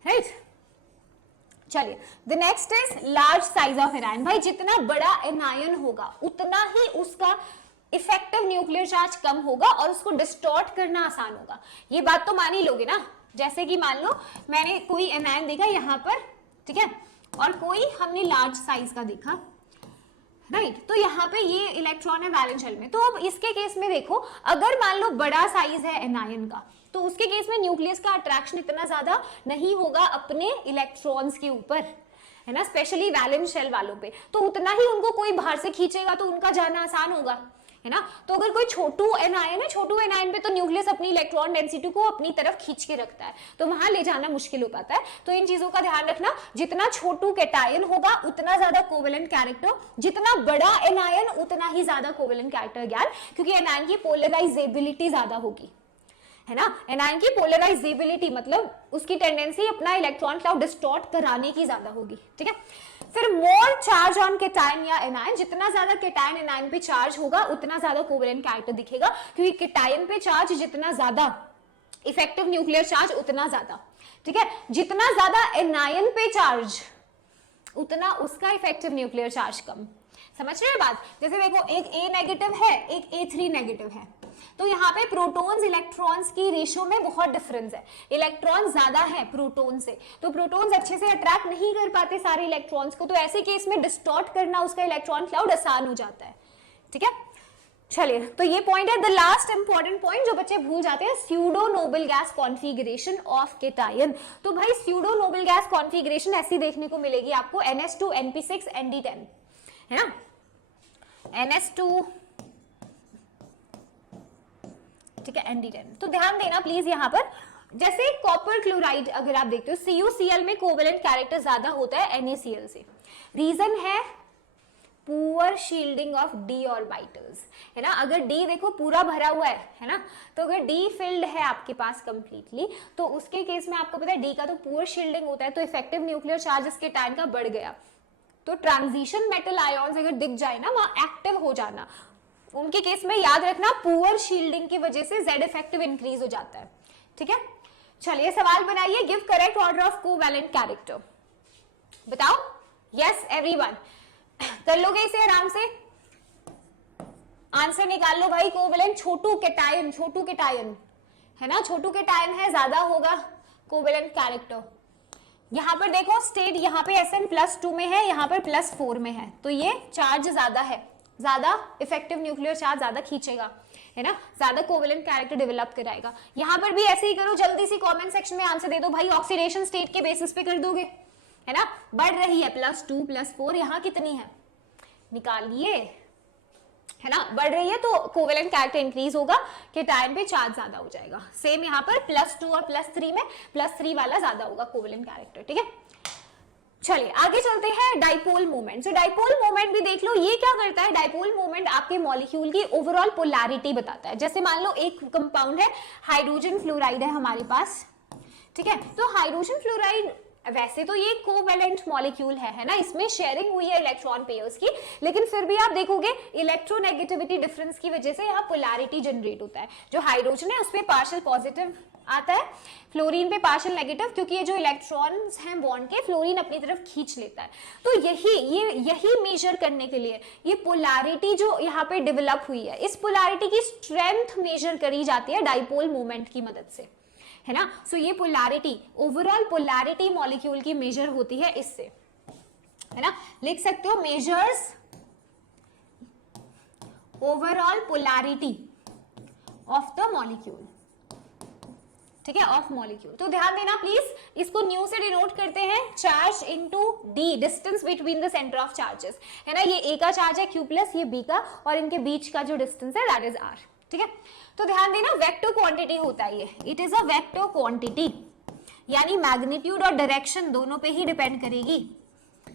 राइट। चलिए the next is large size of anion. भाई जितना बड़ा एनायन होगा उतना ही उसका इफेक्टिव न्यूक्लियर चार्ज कम होगा और उसको डिस्टॉर्ट करना आसान होगा। ये बात तो मान ही लोगे ना। जैसे कि मान लो मैंने कोई एनायन देखा यहाँ पर, ठीक है, और कोई हमने लार्ज साइज का देखा, राइट। तो यहाँ पे ये इलेक्ट्रॉन है वैलेंस शेल में। तो अब इसके केस में देखो, अगर मान लो बड़ा साइज है एनायन का तो उसके केस में न्यूक्लियस का अट्रैक्शन इतना ज्यादा नहीं होगा अपने इलेक्ट्रॉन्स के ऊपर, है ना, स्पेशली वैलेंस शेल वालों पे। तो उतना ही उनको कोई बाहर से खींचेगा तो उनका जाना आसान होगा, है ना। तो अगर कोई छोटू एनायन है, छोटू एनायन पे तो न्यूक्लियस अपनी इलेक्ट्रॉन डेंसिटी को अपनी तरफ खींच के रखता है, तो वहां ले जाना मुश्किल हो पाता है। तो इन चीजों का ध्यान रखना, जितना छोटू केटायन होगा उतना ज्यादा कोवेलेंट कैरेक्टर, जितना बड़ा एनायन उतना ही ज्यादा कोवेलेंट कैरेक्टर ज्ञान, क्योंकि एनायन की पोलराइजेबिलिटी ज्यादा होगी, है ना। एनायन की पोलराइजेबिलिटी मतलब उसकी टेंडेंसी अपना इलेक्ट्रॉन क्लाउड डिस्टॉर्ट कराने की ज्यादा होगी, ठीक है। फिर मोर चार्ज ऑन केटायन या एनायन, जितना ज्यादा केटायन एनायन पे चार्ज होगा उतना ज्यादा कोवेलेंट कैरेक्टर दिखेगा, क्योंकि केटायन पे चार्ज जितना ज्यादा इफेक्टिव न्यूक्लियर चार्ज उतना ज्यादा, ठीक है। जितना ज्यादा एनायन पे चार्ज उतना उसका इफेक्टिव न्यूक्लियर चार्ज कम। समझ रहे हैं बात। जैसे देखो एक A नेगेटिव है, एक A3 नेगेटिव है, तो यहाँ पे प्रोटॉन्स इलेक्ट्रॉन्स की रेशियो में बहुत डिफरेंस है। इलेक्ट्रॉन ज्यादा है प्रोटॉन से, तो प्रोटॉन्स अच्छे से अट्रैक्ट नहीं कर पाते सारे इलेक्ट्रॉन्स को, तो ऐसे केस में डिस्टॉर्ट करना उसका इलेक्ट्रॉन क्लाउड आसान हो जाता है, ठीक है। चलिए तो ये पॉइंट है। द लास्ट इंपॉर्टेंट पॉइंट जो बच्चे भूल जाते हैं, pseudo noble gas configuration of cation. तो भाई स्यूडो नोबल गैस कॉन्फिगरेशन ऐसी देखने को मिलेगी आपको, NH2 NP6 ND10, है ना, NH2, ठीक है, ND10। तो ध्यान देना प्लीज यहाँ पर, जैसे कॉपर क्लोराइड अगर आप देखते हो CuCl में कोवेलेंट कैरेक्टर ज्यादा होता है NaCl से। रीजन है poor shielding of d orbitals, है ना। अगर d देखो पूरा भरा हुआ है ना, तो अगर d फिल्ड है आपके पास कंप्लीटली, तो उसके केस में आपको पता है d का तो पुअर शील्डिंग होता है, तो इफेक्टिव न्यूक्लियर चार्ज इसके टाइम का बढ़ गया। तो ट्रांजिशन मेटल आयॉन्स अगर दिख जाए ना, वहां एक्टिव हो जाना, उनके केस में याद रखना पुअर शील्डिंग की वजह से Z इफेक्टिव इंक्रीज हो जाता है, ठीक है। चलिए सवाल बनाइए, give correct order of covalent character. बताओ, यस एवरीवन, कर लोगे इसे आराम से, आंसर निकाल लो भाई। कोवेलेंट छोटू केटायन है ना, छोटू केटायन है ज्यादा होगा कोवेलेंट कैरेक्टर। यहाँ पर देखो स्टेट, यहाँ पे Sn+2 में है, यहाँ पर +4 में है, तो ये चार्ज ज्यादा है, ज्यादा इफेक्टिव न्यूक्लियर चार्ज ज्यादा खींचेगा, है ना, ज्यादा कोवेलेंट कैरेक्टर डेवलप कराएगा। यहाँ पर भी ऐसे ही करो, जल्दी से कमेंट सेक्शन में आंसर दे दो भाई, ऑक्सीडेशन स्टेट के बेसिस पे कर दोगे, है ना। बढ़ रही है +2 +4, यहाँ कितनी है निकालिए, है ना, बढ़ रही है तो कोवेलेंट कैरेक्टर इंक्रीज होगा, केटायन पे चार्ज ज्यादा हो जाएगा। सेम यहाँ पर +2 और +3 में +3 वाला ज्यादा होगा कोवेलेंट कैरेक्टर, ठीक है। चलिए आगे चलते हैं डाइपोल मोमेंट। तो डाइपोल मोमेंट भी देख लो, ये क्या करता है, डाइपोल मोमेंट आपके मॉलिक्यूल की ओवरऑल पोलैरिटी बताता है। जैसे मान लो एक कंपाउंड है, हाइड्रोजन फ्लोराइड है हमारे पास, ठीक है, तो हाइड्रोजन फ्लोराइड वैसे तो ये कोवैलेंट मॉलिक्यूल है ना, इसमें शेयरिंग हुई है इलेक्ट्रॉन पेयर्स की, लेकिन फिर भी आप देखोगे इलेक्ट्रोनेगेटिविटी डिफरेंस की वजह से यहाँ पोलैरिटी जनरेट होता है। जो हाइड्रोजन है उस पे पार्शियल पॉजिटिव आता है, फ्लोरीन पे पार्शियल नेगेटिव, क्योंकि ये जो इलेक्ट्रॉन्स हैं बॉन्ड के, फ्लोरीन अपनी तरफ खींच लेता है। तो यही मेजर करने के लिए ये पोलैरिटी जो यहाँ पे डेवलप हुई है, इस पोलैरिटी की स्ट्रेंथ मेजर करी जाती है डाइपोल मोमेंट की मदद से, है ना। सो ये पोलैरिटी, ओवरऑल पोलैरिटी मॉलिक्यूल की मेजर होती है इससे, है ना। लिख सकते हो measures overall polarity of the molecule, ठीक है, ऑफ मॉलिक्यूल। तो ध्यान देना प्लीज, इसको न्यू से डिनोट करते हैं, charge into D, distance between the centre of charges, है ना। ये ए का चार्ज है Q प्लस, ये बी का, और इनके बीच का जो डिस्टेंस है दैट इज R, ठीक है। तो ध्यान देना वेक्टर क्वांटिटी होता है ये, it is a vector quantity, यानी मैग्नीट्यूड और डायरेक्शन दोनों पे ही डिपेंड करेगी,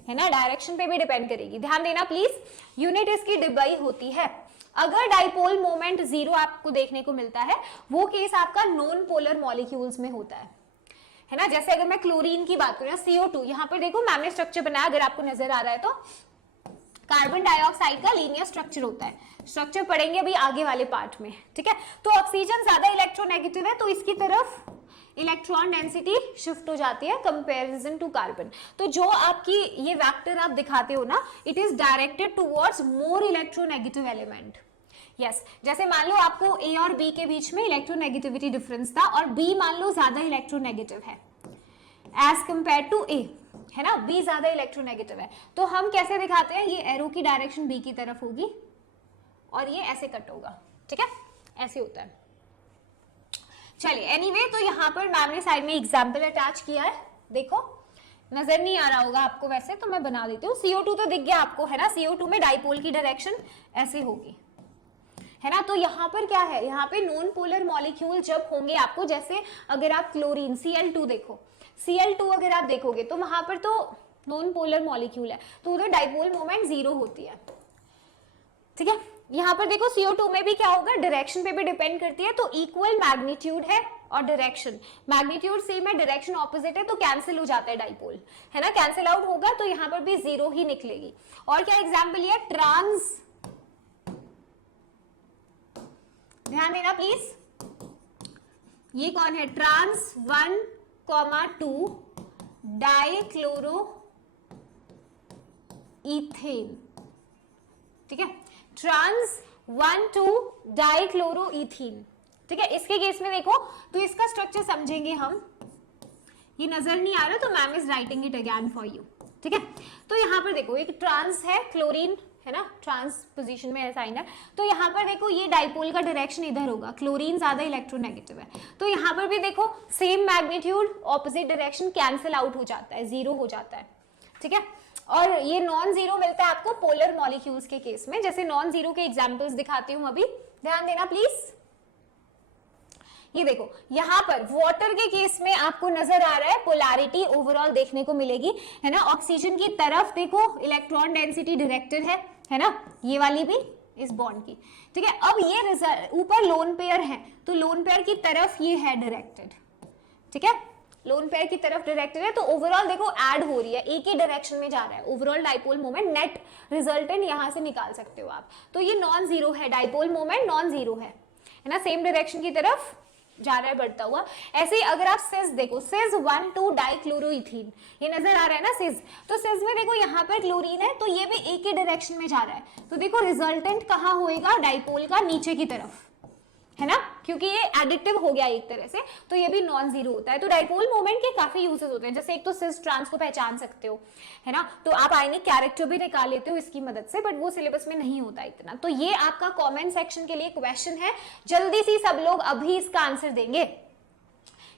है ना, डायरेक्शन पे भी डिपेंड करेगी। ध्यान देना प्लीज, यूनिट इसकी डिबाई होती है। अगर डाइपोल मोमेंट 0 आपको देखने को मिलता है, वो केस आपका नॉन पोलर मॉलिक्यूल्स में होता है ना। जैसे अगर मैं क्लोरीन की बात करूं, CO2, यहाँ पर देखो मैंने स्ट्रक्चर बनाया, अगर आपको नजर आ रहा है तो कार्बन डाइऑक्साइड का लीनियर स्ट्रक्चर होता है, स्ट्रक्चर पढ़ेंगे अभी आगे वाले पार्ट में, ठीक है। तो ऑक्सीजन ज्यादा इलेक्ट्रोनेगेटिव है, तो इसकी तरफ इलेक्ट्रॉन डेंसिटी शिफ्ट हो जाती है कंपैरिजन टू कार्बन। तो जो आपकी ये वेक्टर आप दिखाते हो ना, it is directed towards more electronegative element. Yes, जैसे मान लो आपको A और B के बीच में इलेक्ट्रोनेगेटिविटी डिफरेंस था, और B मान लो ज्यादा इलेक्ट्रोनेगेटिव है एज कंपेयर टू A, है ना, B ज्यादा इलेक्ट्रोनेगेटिव है, तो हम कैसे दिखाते हैं, ये एरो की डायरेक्शन B की तरफ होगी और ये ऐसे कट होगा, ठीक है, ऐसे होता है। चलिए एनीवे, तो यहाँ पर मैम ने साइड में एग्जाम्पल अटैच किया है, देखो नजर नहीं आ रहा होगा आपको वैसे, तो मैं बना देती हूँ। CO2 तो दिख गया आपको, है ना, CO2 में डाइपोल की डायरेक्शन ऐसे होगी, है ना। तो यहाँ पर क्या है, यहाँ पे नॉन पोलर मॉलिक्यूल जब होंगे आपको, जैसे अगर आप क्लोरीन Cl2 देखो, Cl2 अगर आप देखोगे तो वहां पर तो नॉन पोलर मॉलिक्यूल है, तो उधर डाइपोल मोमेंट 0 होती है, ठीक है। यहाँ पर देखो CO2 में भी क्या होगा, डायरेक्शन पे भी डिपेंड करती है, तो इक्वल मैग्नीट्यूड है और डायरेक्शन, मैग्नीट्यूड सेम है, डायरेक्शन ऑपोजिट है, तो कैंसिल हो जाता है डाइपोल, है ना, कैंसिल आउट होगा, तो यहाँ पर भी 0 ही निकलेगी। और क्या एग्जाम्पल है, ट्रांस, ध्यान देना प्लीज, ये कौन है, ट्रांस 1,2 डाइक्लोरो इथेन, ठीक है, ट्रांस 1,2 डाइक्लोरो इथीन, ठीक है। इसके केस में देखो तो इसका स्ट्रक्चर समझेंगे हम, ये नजर नहीं आ रहा तो ma'am is writing it again for you, ठीक है। तो यहाँ पर देखो एक ट्रांस है, क्लोरीन है ना, ट्रांस पोजीशन में असाइन है, तो यहाँ पर देखो ये डाइपोल का डायरेक्शन इधर होगा, क्लोरीन ज्यादा इलेक्ट्रोनेगेटिव है, तो यहाँ पर भी देखो same magnitude opposite direction, cancel out हो जाता है, 0 हो जाता है, ठीक है। और ये नॉन जीरो मिलता है आपको पोलर मॉलिक्यूल्स के केस में, जैसे नॉन जीरो के एग्जांपल्स दिखाती हूं अभी, ध्यान देना प्लीज। ये देखो यहाँ पर वाटर के केस में आपको नजर आ रहा है पोलैरिटी ओवरऑल देखने को मिलेगी, है ना। ऑक्सीजन की तरफ देखो इलेक्ट्रॉन डेंसिटी डायरेक्टेड है ना, ये वाली भी इस बॉन्ड की, ठीक है। अब ये ऊपर लोन पेयर है, तो लोन पेयर की तरफ ये है डायरेक्टेड, ठीक है, लोन पेयर की तरफ डायरेक्टेड है, तो ओवरऑल देखो ऐड हो रही है, एक ही डायरेक्शन में जा रहा है, overall dipole moment net resultant यहां से निकाल सकते हो आप। तो ये नॉन जीरो है, डाइपोल मोमेंट नॉन जीरो है ना, सेम डायरेक्शन की तरफ जा रहा है बढ़ता हुआ। ऐसे ही अगर आप सिस देखो, सिस 1,2 डाइक्लोरोइथीन, ये नजर आ रहा है ना सिस, तो सिस में देखो यहाँ पर क्लोरीन है, तो ये भी एक ही डायरेक्शन में जा रहा है, तो देखो रिजल्टेंट कहाँ होएगा, डाइपोल का नीचे की तरफ, है ना, क्योंकि ये एडिटिव हो गया एक तरह से, तो ये भी नॉन जीरो होता है। तो डाइपोल मोमेंट के काफी यूजेस होते हैं, जैसे एक तो सिस ट्रांस को पहचान सकते हो, है ना, तो आप आयनिक कैरेक्टर भी निकाल लेते हो इसकी मदद से, बट वो सिलेबस में नहीं होता इतना। तो ये आपका कमेंट सेक्शन के लिए क्वेश्चन है, जल्दी से सब लोग अभी इसका आंसर देंगे।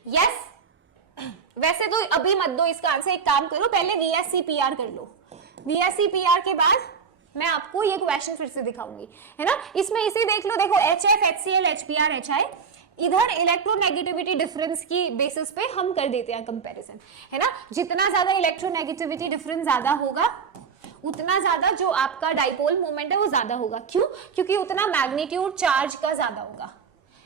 यस, वैसे तो अभी मत दो इसका आंसर, एक काम करो पहले VSC-PR कर लो, VSC-PR के बाद मैं आपको ये क्वेश्चन फिर से दिखाऊंगी, है ना। इसमें इसे देख लो, देखो HF HCl HBr HI इधर इलेक्ट्रोनेगेटिविटी डिफरेंस की बेसिस पे हम कर देते हैं कंपैरिजन, है ना। जितना ज्यादा इलेक्ट्रोनेगेटिविटी डिफरेंस ज्यादा होगा उतना ज्यादा जो आपका डाइपोल मोमेंट है वो ज्यादा होगा। क्यों? क्योंकि उतना मैग्नीट्यूड चार्ज का ज्यादा होगा,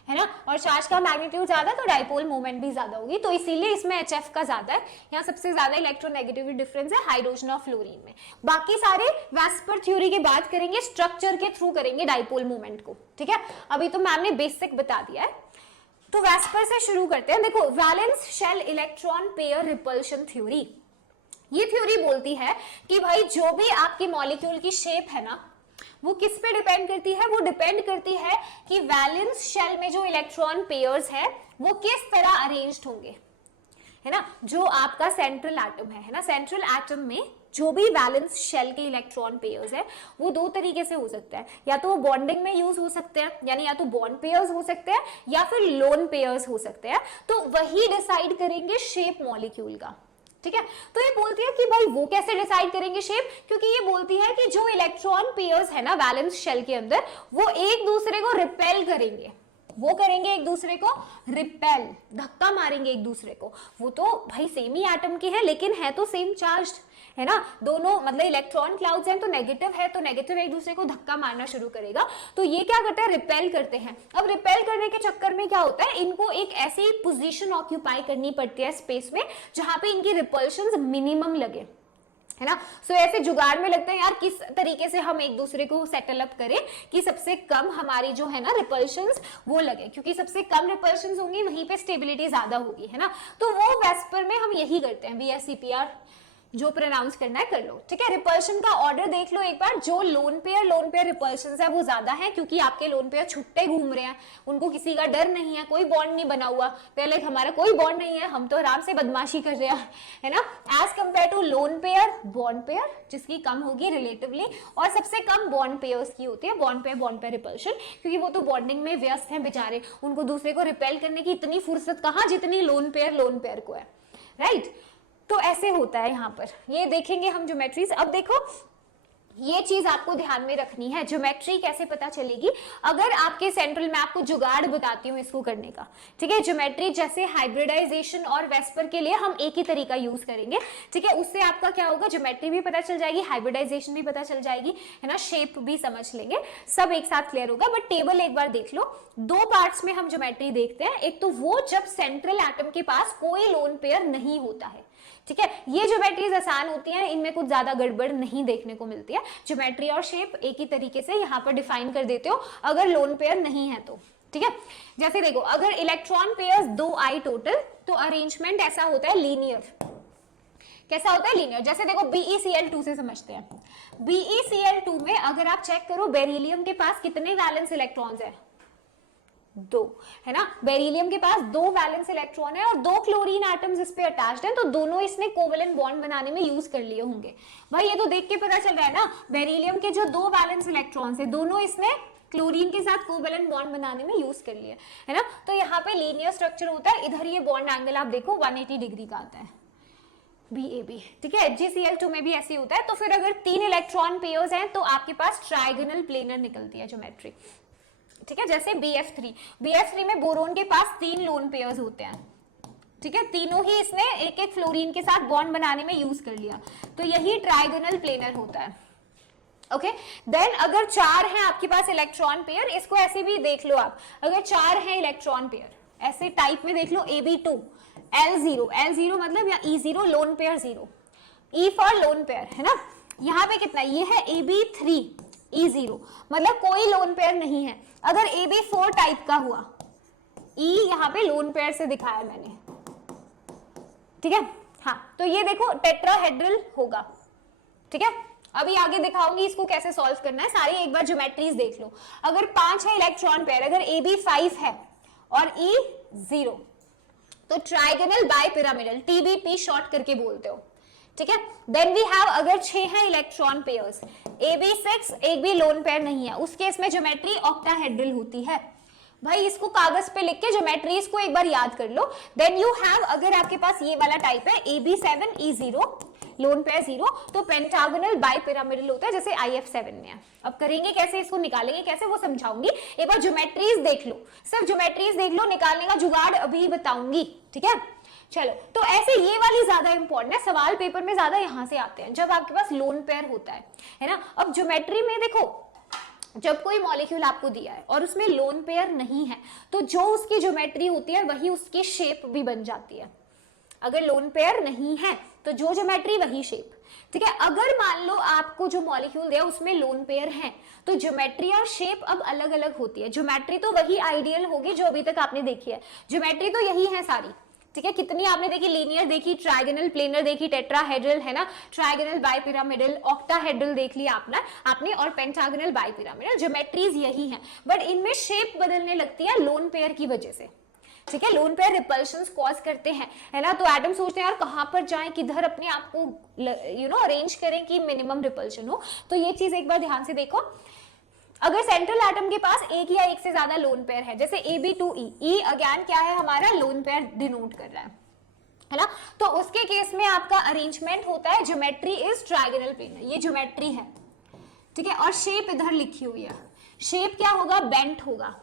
है ना, और चार्ज का मैग्नीट्यूड ज्यादा तो डाइपोल मोमेंट भी ज्यादा होगी, तो इसीलिए इसमें HF का ज्यादा है। यहाँ सबसे ज्यादा इलेक्ट्रोनेगेटिविटी डिफरेंस है हाइड्रोजन और फ्लोरीन में। बाकी सारे वैस्पर थ्योरी की बात करेंगे, स्ट्रक्चर के थ्रू करेंगे डाइपोल मोमेंट को, ठीक है। अभी तो मैम ने बेसिक बता दिया है, तो वैस्पर से शुरू करते हैं। देखो, valence shell electron pair repulsion theory, ये थ्योरी बोलती है कि भाई जो भी आपकी मॉलिक्यूल की शेप है ना वो किस पे डिपेंड करती है, वो डिपेंड करती है कि वैलेंस शेल में जो इलेक्ट्रॉन पेयर्स है वो किस तरह अरेंज्ड होंगे, है ना। जो आपका सेंट्रल एटम है ना, सेंट्रल एटम में जो भी वैलेंस शेल के इलेक्ट्रॉन पेयर्स है वो दो तरीके से हो सकता है, या तो वो बॉन्डिंग में यूज हो सकते हैं, यानी या तो बॉन्ड पेयर्स हो सकते हैं या फिर लोन पेयर्स हो सकते हैं, तो वही डिसाइड करेंगे शेप मॉलिक्यूल का, ठीक है। तो ये बोलती है कि भाई वो कैसे डिसाइड करेंगे शेप, क्योंकि ये बोलती है कि जो इलेक्ट्रॉन पेयर्स है ना वैलेंस शेल के अंदर वो एक दूसरे को रिपेल करेंगे, वो करेंगे एक दूसरे को रिपेल, धक्का मारेंगे एक दूसरे को। वो तो भाई सेम ही एटम के हैं लेकिन है तो सेम चार्ज्ड, है ना, दोनों मतलब इलेक्ट्रॉन क्लाउड्स हैं तो नेगेटिव है, तो नेगेटिव एक दूसरे को धक्का मारना शुरू करेगा, तो ये क्या करते हैं, रिपेल करते हैं। अब रिपेल करने के चक्कर में क्या होता है, इनको एक ऐसी पोजीशन ऑक्यूपाई करनी पड़ती है स्पेस में जहां पे इनकी रिपल्शन मिनिमम लगे, है ना। सो ऐसे जुगाड़ में लगता है यार किस तरीके से हम एक दूसरे को सेटल अप करें कि सबसे कम हमारी जो है ना रिपल्शंस वो लगे, क्योंकि सबसे कम रिपल्शंस होंगी वहीं पे स्टेबिलिटी ज्यादा होगी, है ना। तो वो वेस्पर में हम यही करते हैं, VSEPR जो प्रोनाउंस करना है कर लो, ठीक है। रिपल्शन का ऑर्डर देख लो एक बार, जो लोन पेयर रिपल्शन है वो ज्यादा है क्योंकि आपके लोन पेयर छुट्टे घूम रहे हैं, उनको किसी का डर नहीं है, कोई बॉन्ड नहीं बना हुआ, पहले हमारा कोई बॉन्ड नहीं है, हम तो आराम से बदमाशी कर रहे हैं, है ना। As compared to lone pair bond pair जिसकी कम होगी रिलेटिवली, और सबसे कम बॉन्ड पेयर्स की होती है बॉन्ड पेयर रिपल्शन, क्योंकि वो तो बॉन्डिंग में व्यस्त हैं बेचारे, उनको दूसरे को रिपेल करने की इतनी फुर्सत कहाँ जितनी लोन पेयर को है, राइट। तो ऐसे होता है यहाँ पर, ये देखेंगे हम ज्योमेट्रीज। अब देखो ये चीज आपको ध्यान में रखनी है, ज्योमेट्री कैसे पता चलेगी, अगर आपके सेंट्रल में आपको जुगाड़ बताती हूँ इसको करने का, ठीक है। ज्योमेट्री जैसे हाइब्रिडाइजेशन और वेस्पर के लिए हम एक ही तरीका यूज करेंगे, ठीक है। उससे आपका क्या होगा, ज्योमेट्री भी पता चल जाएगी, हाइब्रिडाइजेशन भी पता चल जाएगी, है ना, शेप भी समझ लेंगे, सब एक साथ क्लियर होगा। बट टेबल एक बार देख लो, दो पार्ट्स में हम ज्योमेट्री देखते हैं, एक तो वो जब सेंट्रल एटम के पास कोई लोन पेयर नहीं होता है, ठीक है। ये ज्योमेट्रीज आसान होती हैं, इनमें कुछ ज्यादा गड़बड़ नहीं देखने को मिलती है, ज्योमेट्री और शेप एक ही तरीके से यहाँ पर डिफाइन कर देते हो अगर लोन पेयर नहीं है तो, ठीक है। जैसे देखो अगर इलेक्ट्रॉन पेयर्स 2 आई टोटल, तो अरेंजमेंट ऐसा होता है लीनियर, कैसा होता है, लीनियर। जैसे देखो BeCl2 से समझते हैं, BeCl2 में अगर आप चेक करो बेरिलियम के पास कितने वैलेंस इलेक्ट्रॉन्स है, 2, है ना। बेरिलियम के पास 2 वैलेंस इलेक्ट्रॉन है और 2 क्लोरीन एटम्स इस पे अटैच्ड हैं, तो दोनों इसने कोवेलेंट बॉन्ड बनाने में यूज कर लिए होंगे। भाई ये तो देख के पता चल रहा है ना, बेरिलियम के जो 2 वैलेंस इलेक्ट्रॉन्स है दोनों इसने क्लोरीन के साथ कोवेलेंट बॉन्ड बनाने में यूज कर लिए, है ना। तो यहाँ पे लीनियर स्ट्रक्चर होता है, इधर ये बॉन्ड एंगल आप देखो 180 डिग्री का आता है, BAB, ठीक है। HgCl2 में भी ऐसे होता है। तो फिर अगर 3 इलेक्ट्रॉन पेयर्स हैं तो आपके पास ट्राइगोनल प्लेनर निकलती है ज्योमेट्री, ठीक है। जैसे BF3 में बोरोन के पास 3 लोन पेयर्स होते हैं, ठीक है, तीनों ही इसने एक एक फ्लोरीन के साथ बॉन्ड बनाने में यूज कर लिया, तो यही ट्राइगोनल प्लेनर होता है, ओके। देन अगर 4 हैं आपके पास इलेक्ट्रॉन पेयर, इसको ऐसे भी देख लो आप, अगर 4 हैं इलेक्ट्रॉन पेयर ऐसे टाइप में देख लो, AB2 L0 मतलब या E0 lone pair 0, E for lone pair, है ना। यहाँ पे कितना, ये है AB3 E0 मतलब कोई लोन पेयर नहीं है। अगर AB4 टाइप का हुआ, E यहाँ पे लोन पेयर से दिखाया मैंने, ठीक है, हाँ। तो ये देखो टेट्राहेड्रल होगा, ठीक है। अभी आगे दिखाऊंगी इसको कैसे सॉल्व करना है, सारी एक बार ज्योमेट्रीज देख लो। अगर 5 है इलेक्ट्रॉन पेयर, अगर AB5 है और E0, तो ट्राइगोनल बाइपिरामिडल, TBP शॉर्ट करके बोलते हो, ठीक है। देन वी हैव अगर 6 है इलेक्ट्रॉन पेयर्स, AB6 एक भी लोन पेयर नहीं है, उस केस में ज्योमेट्री ऑक्टाहेड्रल होती है। भाई इसको कागज पे लिख के ज्योमेट्रीज को एक बार याद कर लो। देन यू हैव अगर आपके पास ये वाला टाइप है AB7 E0, लोन पेयर 0, तो पेंटागोनल बाइपिरामिडल होता है जैसे IF7 में है। अब करेंगे कैसे, इसको निकालेंगे कैसे वो समझाऊंगी। एक बार ज्योमेट्रीज देख लो, सिर्फ ज्योमेट्रीज देख लो, निकालने का जुगाड़ अभी बताऊंगी, ठीक है। चलो, तो ऐसे ये वाली ज्यादा इंपॉर्टेंट है, सवाल पेपर में ज्यादा यहां से आते हैं जब आपके पास लोन पेयर होता है ना। अब ज्योमेट्री में देखो, जब कोई मॉलिक्यूल आपको दिया है और उसमें लोन पेयर नहीं है, तो जो उसकी ज्योमेट्री होती है वही उसकी शेप भी बन जाती है। अगर लोन पेयर नहीं है तो जो ज्योमेट्री वही शेप, ठीक है। अगर मान लो आपको जो मॉलिक्यूल दिया उसमें लोन पेयर है, तो ज्योमेट्री और शेप अब अलग अलग होती है। ज्योमेट्री तो वही आइडियल होगी जो अभी तक आपने देखी है, ज्योमेट्री तो यही है सारी, ठीक है। कितनी आपने देखी, लीनियर देखी, ट्राइगोनल, प्लेनर देखी, टेट्राहेड्रल है ना, ट्राइगोनल बाइपिरामिडल, ऑक्टाहेड्रल देख लिया आपने और पेंटागोनल बाइपिरामिडल। ज्योमेट्रीज यही हैं, बट इनमें शेप बदलने लगती है लोन पेयर की वजह से, ठीक है। लोन पेयर रिपल्शंस कॉज करते हैं, है ना। तो एटम सोचते हैं यार कहां पर जाएं, किधर अपने आप को अरेंज करें कि मिनिमम रिपल्शन हो। तो ये चीज एक बार ध्यान से देखो, अगर सेंट्रल एटम के पास एक या एक से ज्यादा लोन पेयर है, जैसे AB2E, E अगेन क्या है हमारा, लोन पेयर डिनोट कर रहा है ना। तो उसके केस में आपका अरेंजमेंट होता है ज्योमेट्री इज ट्राइगोनल प्लेनर, ये ज्योमेट्री है, ठीक है। और शेप इधर लिखी हुई है, शेप क्या होगा, बेंट होगा,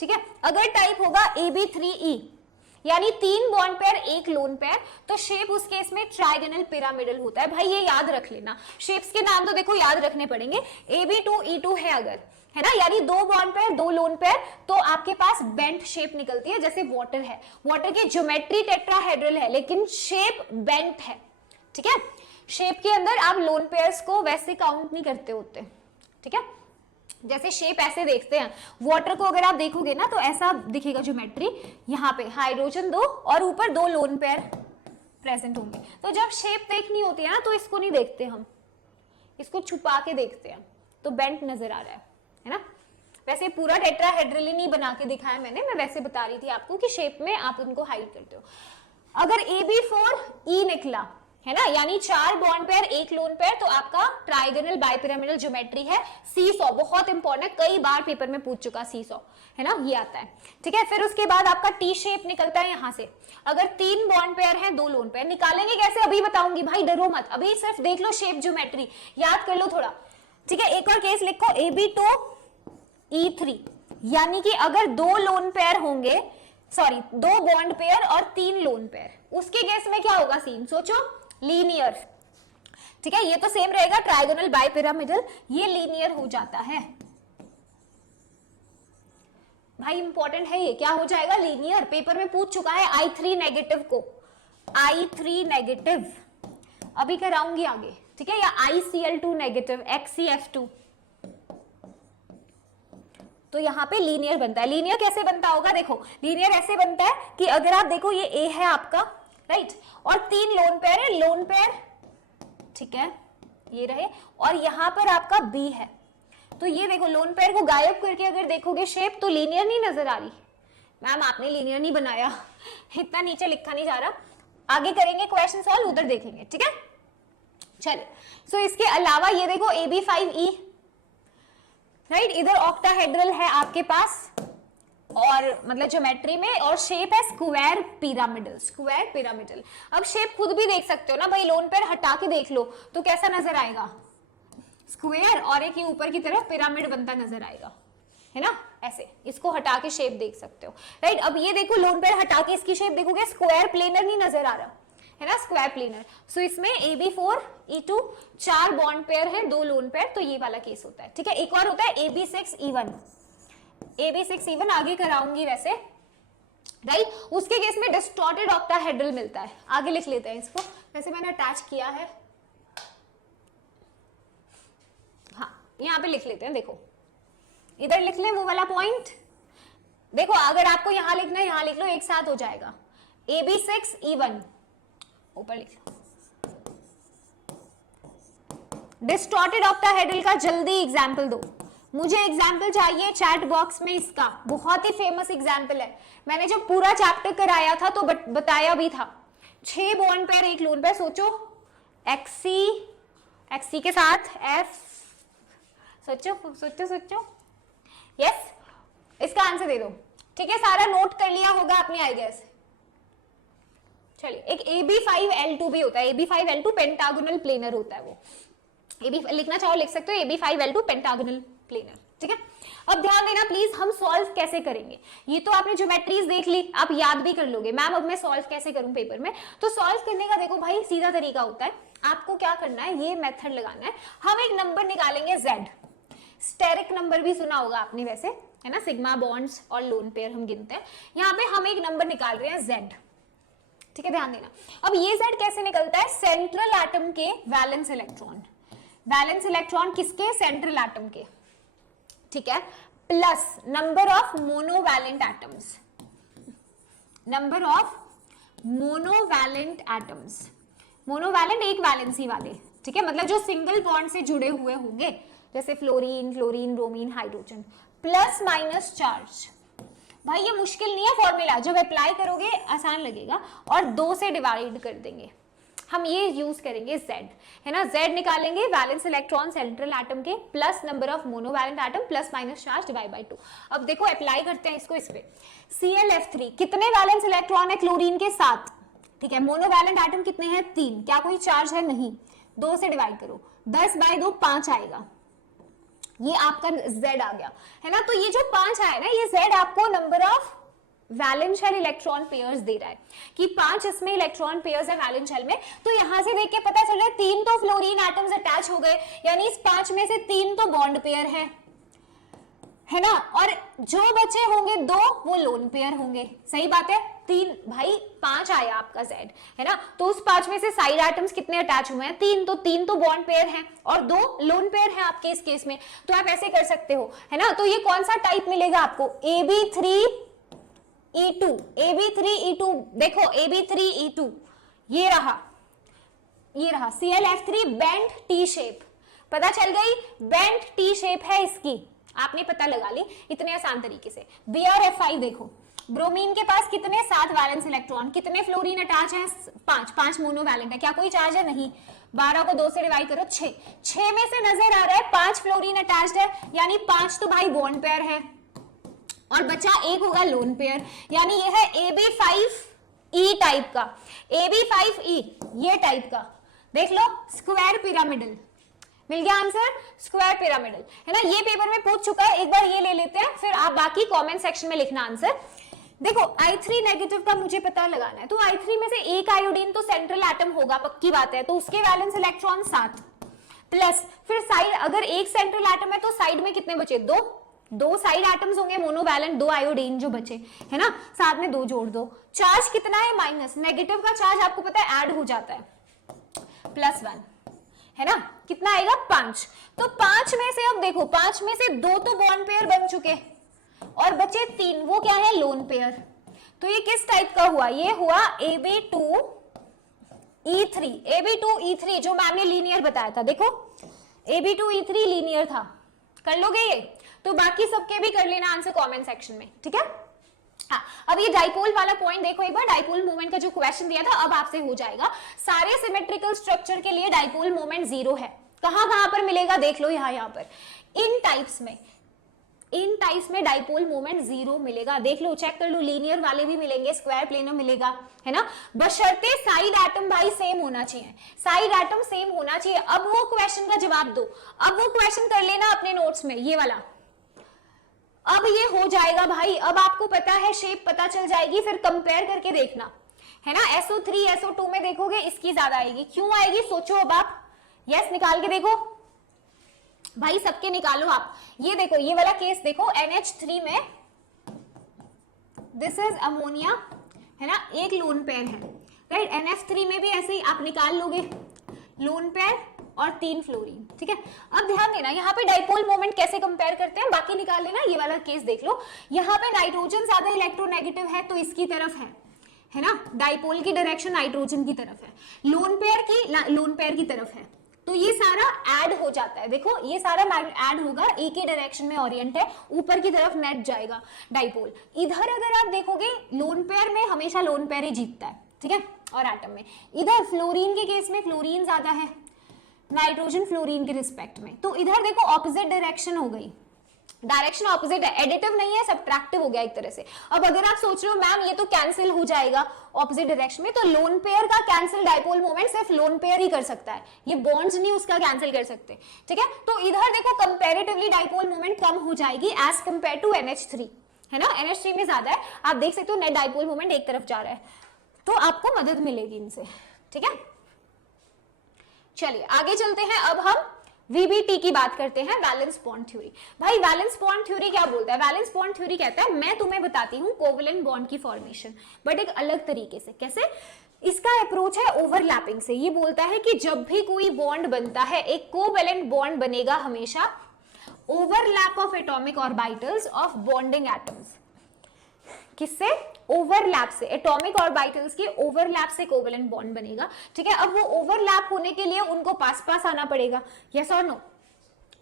ठीक है। अगर टाइप होगा AB3E यानी 3 बॉन्ड पेयर 1 लोन पेयर, तो शेप उस केस में ट्राइगोनल पिरामिडल होता है। भाई ये याद रख लेना, शेप्स के नाम तो देखो याद रखने पड़ेंगे। AB2E2 है अगर, है ना, यानी 2 बॉन्ड पेयर 2 लोन पेयर, तो आपके पास बेंट शेप निकलती है। जैसे वाटर है, वाटर की ज्योमेट्री टेट्राहेड्रल है लेकिन शेप बेंट है, ठीक है। शेप के अंदर आप लोन पेयर्स को वैसे काउंट नहीं करते होते, ठीक है। जैसे शेप ऐसे देखते हैं, वाटर को अगर आप देखोगे ना तो ऐसा दिखेगा ज्योमेट्री, यहाँ पे हाइड्रोजन 2 और ऊपर 2 लोन पेयर प्रेजेंट होंगे। तो जब शेप देखनी होती है ना तो इसको नहीं देखते हम, इसको छुपा के देखते हैं, तो बेंट नजर आ रहा है ना। वैसे पूरा टेट्राहेड्रल नहीं बना के दिखाया मैंने, मैं वैसे बता रही थी आपको कि शेप में आप उनको हाइड करते हो। अगर AB4E निकला, है ना, यानी 4 बॉन्ड पेयर 1 लोन पेयर, तो आपका ट्राइगोनल बाइपिरामिडल ज्योमेट्री है। सीसॉ बहुत इंपॉर्टेंट है, कई बार पेपर में पूछ चुका सीसॉ, है ना, ये आता है, ठीक है। फिर उसके बाद आपका टी शेप निकलता है यहां से। अगर 3 बॉन्ड पेयर है 2 लोन पेयर, निकालेंगे कैसे अभी बताऊंगी, भाई डरो मत, अभी सिर्फ देख लो शेप ज्योमेट्री, याद कर लो थोड़ा, ठीक है। एक और केस लिखो, AB2E3, यानी कि अगर 2 लोन पेयर होंगे, सॉरी 2 बॉन्ड पेयर और 3 लोन पेयर, उसके केस में क्या होगा सीन, सोचो, लीनियर, ठीक है। ये तो सेम रहेगा ट्राइगोनल बाइपिरामिडल, ये लीनियर हो जाता है। भाई इंपॉर्टेंट है ये, क्या हो जाएगा, लीनियर। पेपर में पूछ चुका है I3 नेगेटिव को, I3 नेगेटिव अभी कराऊंगी आगे, ठीक है, या ICl2 नेगेटिव, XCF2, तो यहाँ पे लीनियर बनता है। लीनियर कैसे बनता होगा, देखो लीनियर ऐसे बनता है कि अगर आप देखो ये A है आपका, राइट, और 3 लोन पेयर है, लोन पेयर, ठीक है, ये रहे, और यहां पर आपका B है। तो ये देखो लोन पेयर को गायब करके अगर देखोगे शेप, तो लीनियर नहीं नजर आ रही। मैम आपने लीनियर नहीं बनाया, इतना नीचे लिखा नहीं जा रहा, आगे करेंगे क्वेश्चन सॉल्व, उधर देखेंगे, ठीक है। चलिए, सो इसके अलावा ये देखो AB5E, राइट, इधर ऑक्टाहेड्रल है आपके पास, और मतलब ज्योमेट्री में, और शेप है स्क्वायर पिरामिडल, स्क्वायर पिरामिडल। अब शेप खुद भी देख सकते हो ना भाई, लोन पेयर हटा के देख लो तो कैसा नजर आएगा, स्क्वायर, और एक ही ऊपर की तरफ पिरामिड बनता नजर आएगा, है ना, ऐसे। इसको हटा के शेप देख सकते हो, राइट। अब ये देखो लोन पेयर हटा के इसकी शेप देखोगे, स्क्वायर प्लेनर नहीं नजर आ रहा, है ना, स्क्वायर प्लेनर। सो इसमें AB4E2 4 बॉन्ड पेयर है 2 लोन पेयर, तो ये वाला केस होता है, ठीक है। एक और होता है AB6E1, AB6E1 आगे कराऊंगी वैसे, राइट। उसके केस में डिस्टॉर्टेड ऑक्टाहेड्रल मिलता है, आगे लिख लेते हैं इसको, वैसे मैंने अटैच किया है, हाँ यहाँ पे लिख लेते हैं, देखो इधर लिख लें वो वाला पॉइंट, देखो अगर आपको यहां लिखना है यहां लिख लो, एक साथ हो जाएगा। AB6E1 ऊपर लिख लो। डिस्टॉर्टेड ऑक्टाहेड्रल का जल्दी एग्जाम्पल दो, मुझे एग्जाम्पल चाहिए चैट बॉक्स में, इसका बहुत ही फेमस एग्जाम्पल है, मैंने जब पूरा चैप्टर कराया था तो बताया भी था। 6 बॉन्ड पेयर 1 लोन पेयर, सोचो XC के साथ F, सोचो सोचो सोचो, यस, इसका आंसर दे दो, ठीक है। सारा नोट कर लिया होगा आपने आई गेस, चलिए एक AB5L2 भी होता है, AB5L2 पेंटागोनल प्लेनर होता है वो, लिखना चाहो लिख सकते हो, AB5L2 पेंटागोनल प्लेनर, ठीक है। अब ध्यान देना प्लीज, हम सॉल्व कैसे करेंगे, ये तो आपने ज्योमेट्रीज देख ली, आप याद भी कर लोगे। मैम अब मैं सॉल्व कैसे करूं पेपर में, तो सॉल्व करने का देखो भाई सीधा तरीका होता है, आपको क्या करना है, ये मेथड लगाना है। हम एक नंबर निकालेंगे Z, स्टेरिक नंबर भी सुना होगा आपने वैसे, है ना, सिग्मा बॉन्ड्स और लोन पेयर हम गिनते हैं, यहाँ पे हम एक नंबर निकाल रहे हैं Z, ठीक है, ध्यान देना। अब ये Z कैसे निकलता है, सेंट्रल एटम के वैलेंस इलेक्ट्रॉन, वैलेंस इलेक्ट्रॉन किसके, सेंट्रल एटम के, ठीक है, plus number of monovalent atoms, number of monovalent atoms, monovalent एक वैलेंसी वाले, ठीक है, मतलब जो सिंगल बॉन्ड से जुड़े हुए होंगे, जैसे fluorine, chlorine, bromine, hydrogen, plus minus charge. भाई ये मुश्किल नहीं है फॉर्मूला, जब अप्लाई करोगे आसान लगेगा, और 2 से डिवाइड कर देंगे, हम ये यूज करेंगे Z, है ना, Z निकालेंगे, वैलेंस इलेक्ट्रॉन सेंट्रल एटम के plus number of monovalent atom plus minus charge divide by 2। अब देखो अप्लाई करते हैं इसको इस पे, ClF3 कितने वैलेंस इलेक्ट्रॉन है क्लोरीन के 7, ठीक है, मोनोवैलेंट एटम कितने हैं 3, क्या कोई चार्ज है, नहीं, 2 से डिवाइड करो, 10 बाय 2 5 आएगा, ये आपका Z आ गया, है ना। तो ये जो 5 आया ना, ये Z आपको number of valence shell electron pairs दे रहा है कि 5 इसमें इलेक्ट्रॉन पेयर्स है वैलेंस शेल में। तो यहां से देख के पता चल रहा है 3 तो फ्लोरीन एटम्स अटैच हो गए, यानी इस 5 में से 3 तो बॉन्ड पेयर है ना, और जो बचे होंगे 2 वो लोन पेयर होंगे, सही बात है। 3 भाई 5 आया आपका Z, है ना, तो उस 5 में से साइड एटम्स कितने अटैच हुए हैं, 3, तो 3 तो बॉन्ड पेयर हैं और 2 लोन पेयर हैं आपके इस केस में। तो आप ऐसे कर सकते हो, है ना। तो ये कौन सा टाइप मिलेगा आपको, AB3E2, AB3E2, देखो AB3E2 ये रहा ClF3 बेंट टी शेप, पता चल गई, बेंट टी शेप है इसकी, आपने पता लगा ली इतने आसान तरीके से। B और F5 देखो, ब्रोमीन के पास कितने 7 वैलेंस इलेक्ट्रॉन, कितने फ्लोरीन अटैच है 5 मोनोवैलेंट है, क्या कोई चार्ज है, नहीं, 12 को 2 से डिवाइड करो 6 में से नजर आ रहा है 5 फ्लोरीन अटैच्ड है, यानी 5 तो भाई बॉन्ड पेयर है और बचा 1 होगा लोन पेयर, यानी ये है AB5E टाइप का, AB5E ये टाइप का, देख लो स्क्वायर पिरामिडल, मिल गया आंसर, स्क्वायर पिरामिडल, है ना। ये पेपर में पूछ चुका है, एक बार ये ले लेते हैं, फिर आप बाकी कमेंट सेक्शन में लिखना आंसर। देखो I3 नेगेटिव का मुझे पता लगाना है, तो I3 में से एक आयोडीन तो सेंट्रल एटम होगा, पक्की बात है, तो उसके वैलेंस इलेक्ट्रॉन 7 प्लस फिर साइड, अगर एक सेंट्रल एटम है तो साइड में कितने बचे, 2 साइड एटम्स होंगे मोनोवैलेंट, 2 आयोडीन जो बचे, है ना, साथ में 2 जोड़ दो, चार्ज कितना है माइनस, नेगेटिव का चार्ज आपको पता है ऐड हो जाता है, +1, है ना, कितना आएगा 5। तो 5 में से अब देखो 5 में से 2 तो बॉन्ड पेयर बन चुके और बचे 3, वो क्या है, लोन पेयर। तो ये किस टाइप का हुआ, ये हुआ AB2E3 जो मैम ने लीनियर बताया था, देखो AB2E3 लीनियर था, कर लोगे ये, तो बाकी सबके भी कर लेना आंसर कमेंट सेक्शन में, ठीक है। हाँ, अब ये डाइपोल वाला पॉइंट देखो एक बार, डाइपोल मोमेंट का जो क्वेश्चन दिया था अब आपसे हो जाएगा। सारे सिमेट्रिकल स्ट्रक्चर के लिए डाइपोल मोमेंट 0 है, कहां पर मिलेगा देख लो, यहाँ पर इन टाइप्स में डाइपोल मोमेंट 0 मिलेगा, देख लो, चेक कर लो, लीनियर वाले भी मिलेंगे, स्क्वायर प्लेनर मिलेगा, है ना, बशर्ते साइड एटम भाई सेम होना चाहिए, साइड एटम सेम होना चाहिए। अब वो क्वेश्चन का जवाब दो, अब वो क्वेश्चन कर लेना अपने नोट्स में, ये वाला, अब ये हो जाएगा भाई, अब आपको पता है, शेप पता चल जाएगी, फिर कंपेयर करके देखना, है ना। SO3 SO2 में देखोगे इसकी ज्यादा आएगी, क्यों आएगी सोचो अब आप, यस निकाल के देखो भाई, सबके निकालो आप। ये देखो, ये वाला केस देखो, NH3 में दिस इज अमोनिया, है ना, एक लोन पेयर है, राइट। NF3 में भी ऐसे ही आप निकाल लोगे, लोन पेयर और 3 फ्लोरीन, ठीक है। अब ध्यान देना, यहाँ पे डाइपोल मोमेंट कैसे कंपेयर करते हैं, बाकी निकाल लेना, ये वाला केस देख लो, यहाँ पे नाइट्रोजन ज्यादा इलेक्ट्रोनेगेटिव है तो इसकी तरफ है ना, डाइपोल की डायरेक्शन नाइट्रोजन की तरफ है, लोन पेयर की तरफ है, तो ये सारा ऐड हो जाता है, देखो ये सारा ऐड होगा, एक ही डायरेक्शन में ओरिएंट है, ऊपर की तरफ नेट जाएगा डाइपोल। इधर अगर आप देखोगे लोन पेयर में हमेशा लोन पेयर ही जीतता है, ठीक है, और एटम में। इधर फ्लोरीन के केस में फ्लोरीन ज्यादा है नाइट्रोजन फ्लोरीन के रिस्पेक्ट में, तो इधर देखो ऑपोजिट डायरेक्शन हो गई, डायरेक्शन ऑपोजिट है, एडिटिव नहीं है, सब्ट्रैक्टिव हो गया एक तरह से। अब अगर आप सोच रहे हो मैम ये तो कैंसिल हो जाएगा ऑपोजिट डायरेक्शन में, तो लोन पेयर का कैंसिल डाइपोल मोमेंट सिर्फ लोन पेयर ही कर सकता है, ये बॉन्ड्स नहीं उसका कैंसिल कर सकते, ठीक है। तो इधर देखो कंपैरेटिवली डाइपोल मोमेंट कम हो जाएगी एज कंपेयर टू NH3, है ना, NH3 में ज्यादा है, आप देख सकते हो नेट डाइपोल मोमेंट एक तरफ जा रहा है, तो आपको मदद मिलेगी इनसे, ठीक है। चलिए आगे चलते हैं, अब हम VBT की बात करते हैं, वैलेंस बॉन्ड थ्योरी। भाई वैलेंस बॉन्ड थ्योरी क्या बोलता है? वैलेंस बॉन्ड थ्योरी कहता है मैं तुम्हें बताती हूँ कोवेलेंट बॉन्ड की फॉर्मेशन, बट एक अलग तरीके से। कैसे? इसका अप्रोच है ओवरलैपिंग से। ये बोलता है कि जब भी कोई बॉन्ड बनता है, एक कोवेलेंट बॉन्ड बनेगा हमेशा overlap of atomic orbitals of bonding atoms. किससे? ओवरलैप से, एटॉमिक ऑर्बिटल्स के ओवरलैप से कोवेलेंट बॉन्ड बनेगा, ठीक है। अब वो ओवरलैप होने के लिए उनको पास पास आना पड़ेगा, यस और नो?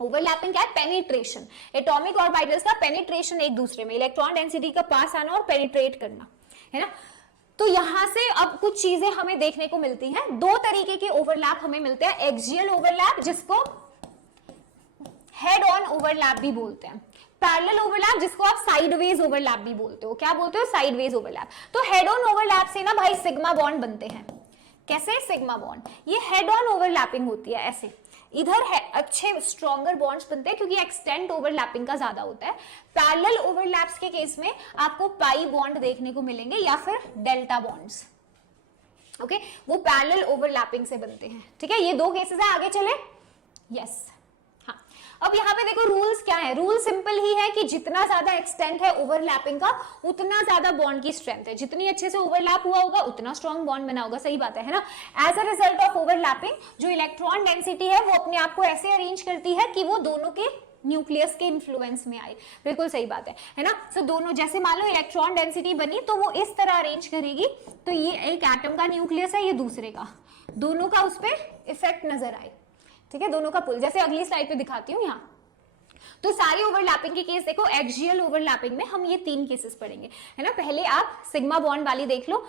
ओवरलैपिंग क्या है? पेनिट्रेशन, एटॉमिक ऑर्बिटल्स का पेनिट्रेशन एक दूसरे में, इलेक्ट्रॉन डेंसिटी का पास आना और पेनिट्रेट करना, है ना। तो यहां से अब कुछ चीजें हमें देखने को मिलती हैं, दो तरीके के ओवरलैप हमें मिलते हैं, एक्सियल ओवरलैप जिसको हेड ऑन ओवरलैप भी बोलते हैं, पैरेलल ओवरलैप जिसको आप साइडवेज ओवरलैप भी बोलते हो। क्या बोलते हो? Sideways overlap. तो हेड ऑन ओवरलैप से ना भाई सिग्मा बॉन्ड बनते हैं। कैसे? सिग्मा बॉन्ड, ये हेड ऑन ओवरलैपिंग होती है ऐसे, इधर है अच्छे स्ट्रॉन्गर बॉन्ड्स बनते हैं क्योंकि एक्सटेंट ओवरलैपिंग का ज्यादा होता है। पैरेलल ओवरलैप्स के केस में आपको पाई बॉन्ड देखने को मिलेंगे या फिर डेल्टा बॉन्ड्स, ओके, वो पैरेलल ओवरलैपिंग से बनते हैं, ठीक है। ये दो केसेस है, आगे चले, यस। अब यहाँ पे देखो रूल्स क्या है, रूल सिंपल ही है कि जितना ज्यादा एक्सटेंट है ओवरलैपिंग का उतना ज्यादा बॉन्ड की स्ट्रेंथ है, जितनी अच्छे से ओवरलैप हुआ होगा उतना स्ट्रॉन्ग बॉन्ड बना होगा, सही बात है ना। As a result of overlapping जो इलेक्ट्रॉन डेंसिटी है वो अपने आप को ऐसे अरेंज करती है कि वो दोनों के न्यूक्लियस के इन्फ्लुएंस में आए, बिल्कुल सही बात है ना। सो दोनों, जैसे मान लो इलेक्ट्रॉन डेंसिटी बनी तो वो इस तरह अरेंज करेगी, तो ये एक एटम का न्यूक्लियस है, ये दूसरे का, दोनों का उस पर इफेक्ट नजर आए, ठीक है, दोनों का पुल, जैसे अगली स्लाइड पे दिखाती हूँ यहाँ। तो सारी ओवरलैपिंग के केस देखो, एक्सियल ओवरलैपिंग में हम ये 3 केसेस पढ़ेंगे, है ना। पहले आप सिग्मा बॉन्ड वाली देख लो,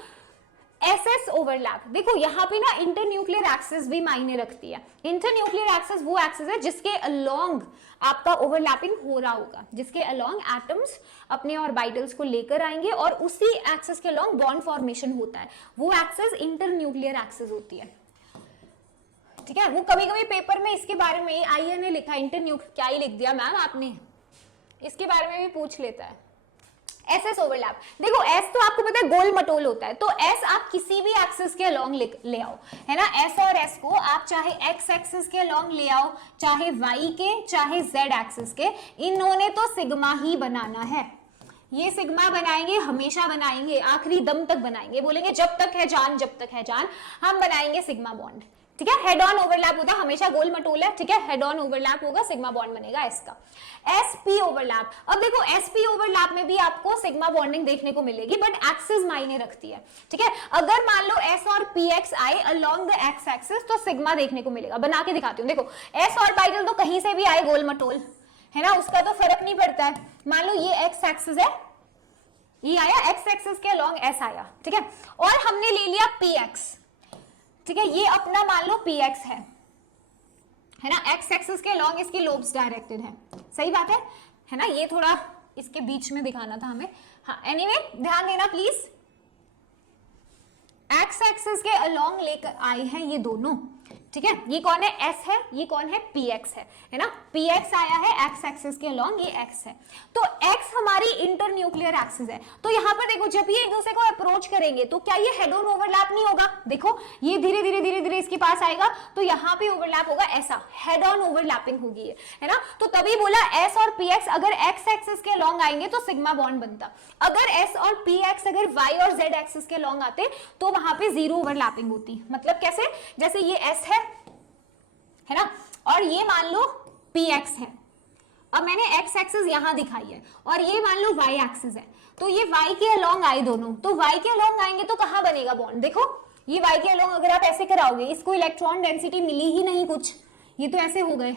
एसएस ओवरलैप। देखो यहाँ पे ना इंटरन्यूक्लियर एक्सिस भी मायने रखती है। इंटरन्यूक्लियर एक्सिस वो एक्सिस है जिसके अलोंग आपका ओवरलैपिंग हो रहा होगा, जिसके अलोंग एटम्स अपने ऑर्बिटल्स को लेकर आएंगे और उसी एक्सिस के अलोंग बॉन्ड फॉर्मेशन होता है, वो एक्सिस इंटरन्यूक्लियर एक्सिस होती है, ठीक है। वो कभी कभी पेपर में इसके बारे में आईए ने लिखा इंटरन्यूक्लियर, क्या ही लिख दिया मैम आपने, इसके बारे में भी पूछ लेता है। एसएस ओवरलैप, देखो एस तो आपको पता है गोल मटोल होता है, तो एस आप किसी भी एक्सिस के अलोंग ले आओ, है ना। एस और एस को आप चाहे एक्स एक्सिस के अलोंग ले आओ, चाहे वाई के, चाहे जेड एक्सिस के, इन्होंने तो सिग्मा ही बनाना है। ये सिग्मा बनाएंगे, हमेशा बनाएंगे, आखिरी दम तक बनाएंगे, बोलेंगे जब तक है जान, जब तक है जान हम बनाएंगे सिग्मा बॉन्ड, ठीक है। हेड ऑन ओवरलैप होता है, हमेशा गोल मटोल है, ठीक है। हेड ऑन ओवरलैप होगा, सिग्मा बॉन्ड बनेगा इसका। एसपी ओवरलैप, अब देखो एसपी ओवरलैप में भी आपको सिग्मा बॉन्डिंग देखने को मिलेगी, बट एक्सिस मायने रखती है, ठीक है। अगर मान लो एस और पी एक्स आए अलोंग द एक्स एक्सिस तो सिग्मा देखने को मिलेगा। बना के दिखाती हूँ, देखो एस ऑर्बिटल तो कहीं से भी आए गोल मटोल, है ना, उसका तो फर्क नहीं पड़ता है। मान लो ये एक्स एक्सिस है, ये आया एक्स एक्सिस के अलोंग एस आया, ठीक है, और हमने ले लिया पी एक्स, ठीक है, ये अपना मान लो पी एक्स है ना, एक्स एक्सिस के अलोंग इसके लोब्स डायरेक्टेड है, सही बात है ना। ये थोड़ा इसके बीच में दिखाना था हमें, हाँ। एनीवे ध्यान देना प्लीज, एक्स एक्सिस के अलोंग लेकर आए हैं ये दोनों, ठीक है। ये कौन है? एस है, ये कौन है? पी एक्स है ना। पी एक्स आया है एक्स एक्सिस के अलोंग, ये एक्स है, तो एक्स हमारी इंटरन्यूक्लियर एक्सिस है। तो यहाँ पर देखो जब ये एक दूसरे को अप्रोच करेंगे तो क्या ये हेड ऑन ओवरलैप नहीं होगा? देखो ये धीरे धीरे धीरे धीरे इसके पास आएगा तो यहाँ पे ओवरलैप होगा, ऐसा हेड ऑन ओवरलैपिंग होगी ये, है ना। तो तभी बोला एस और पी एक्स अगर एक्स एक्सिस के अलोंग आएंगे तो सिग्मा बॉन्ड बनता, अगर एस और पी एक्स अगर वाई और जेड एक्सिस के अलोंग आते तो वहां पे जीरो ओवरलैपिंग होती। मतलब कैसे? जैसे ये एस है ना, और ये मान लो पी एक्स है, अब मैंने एक्स एक्सिस यहां दिखाई है और ये मान लो वाई एक्सिस है, तो ये वाई के अलोंग आए दोनों, तो वाई के अलोंग आएंगे तो कहां बनेगा बॉन्ड? देखो ये वाई के अलोंग अगर आप ऐसे कराओगे, इसको इलेक्ट्रॉन डेंसिटी मिली ही नहीं कुछ, ये तो ऐसे हो गए,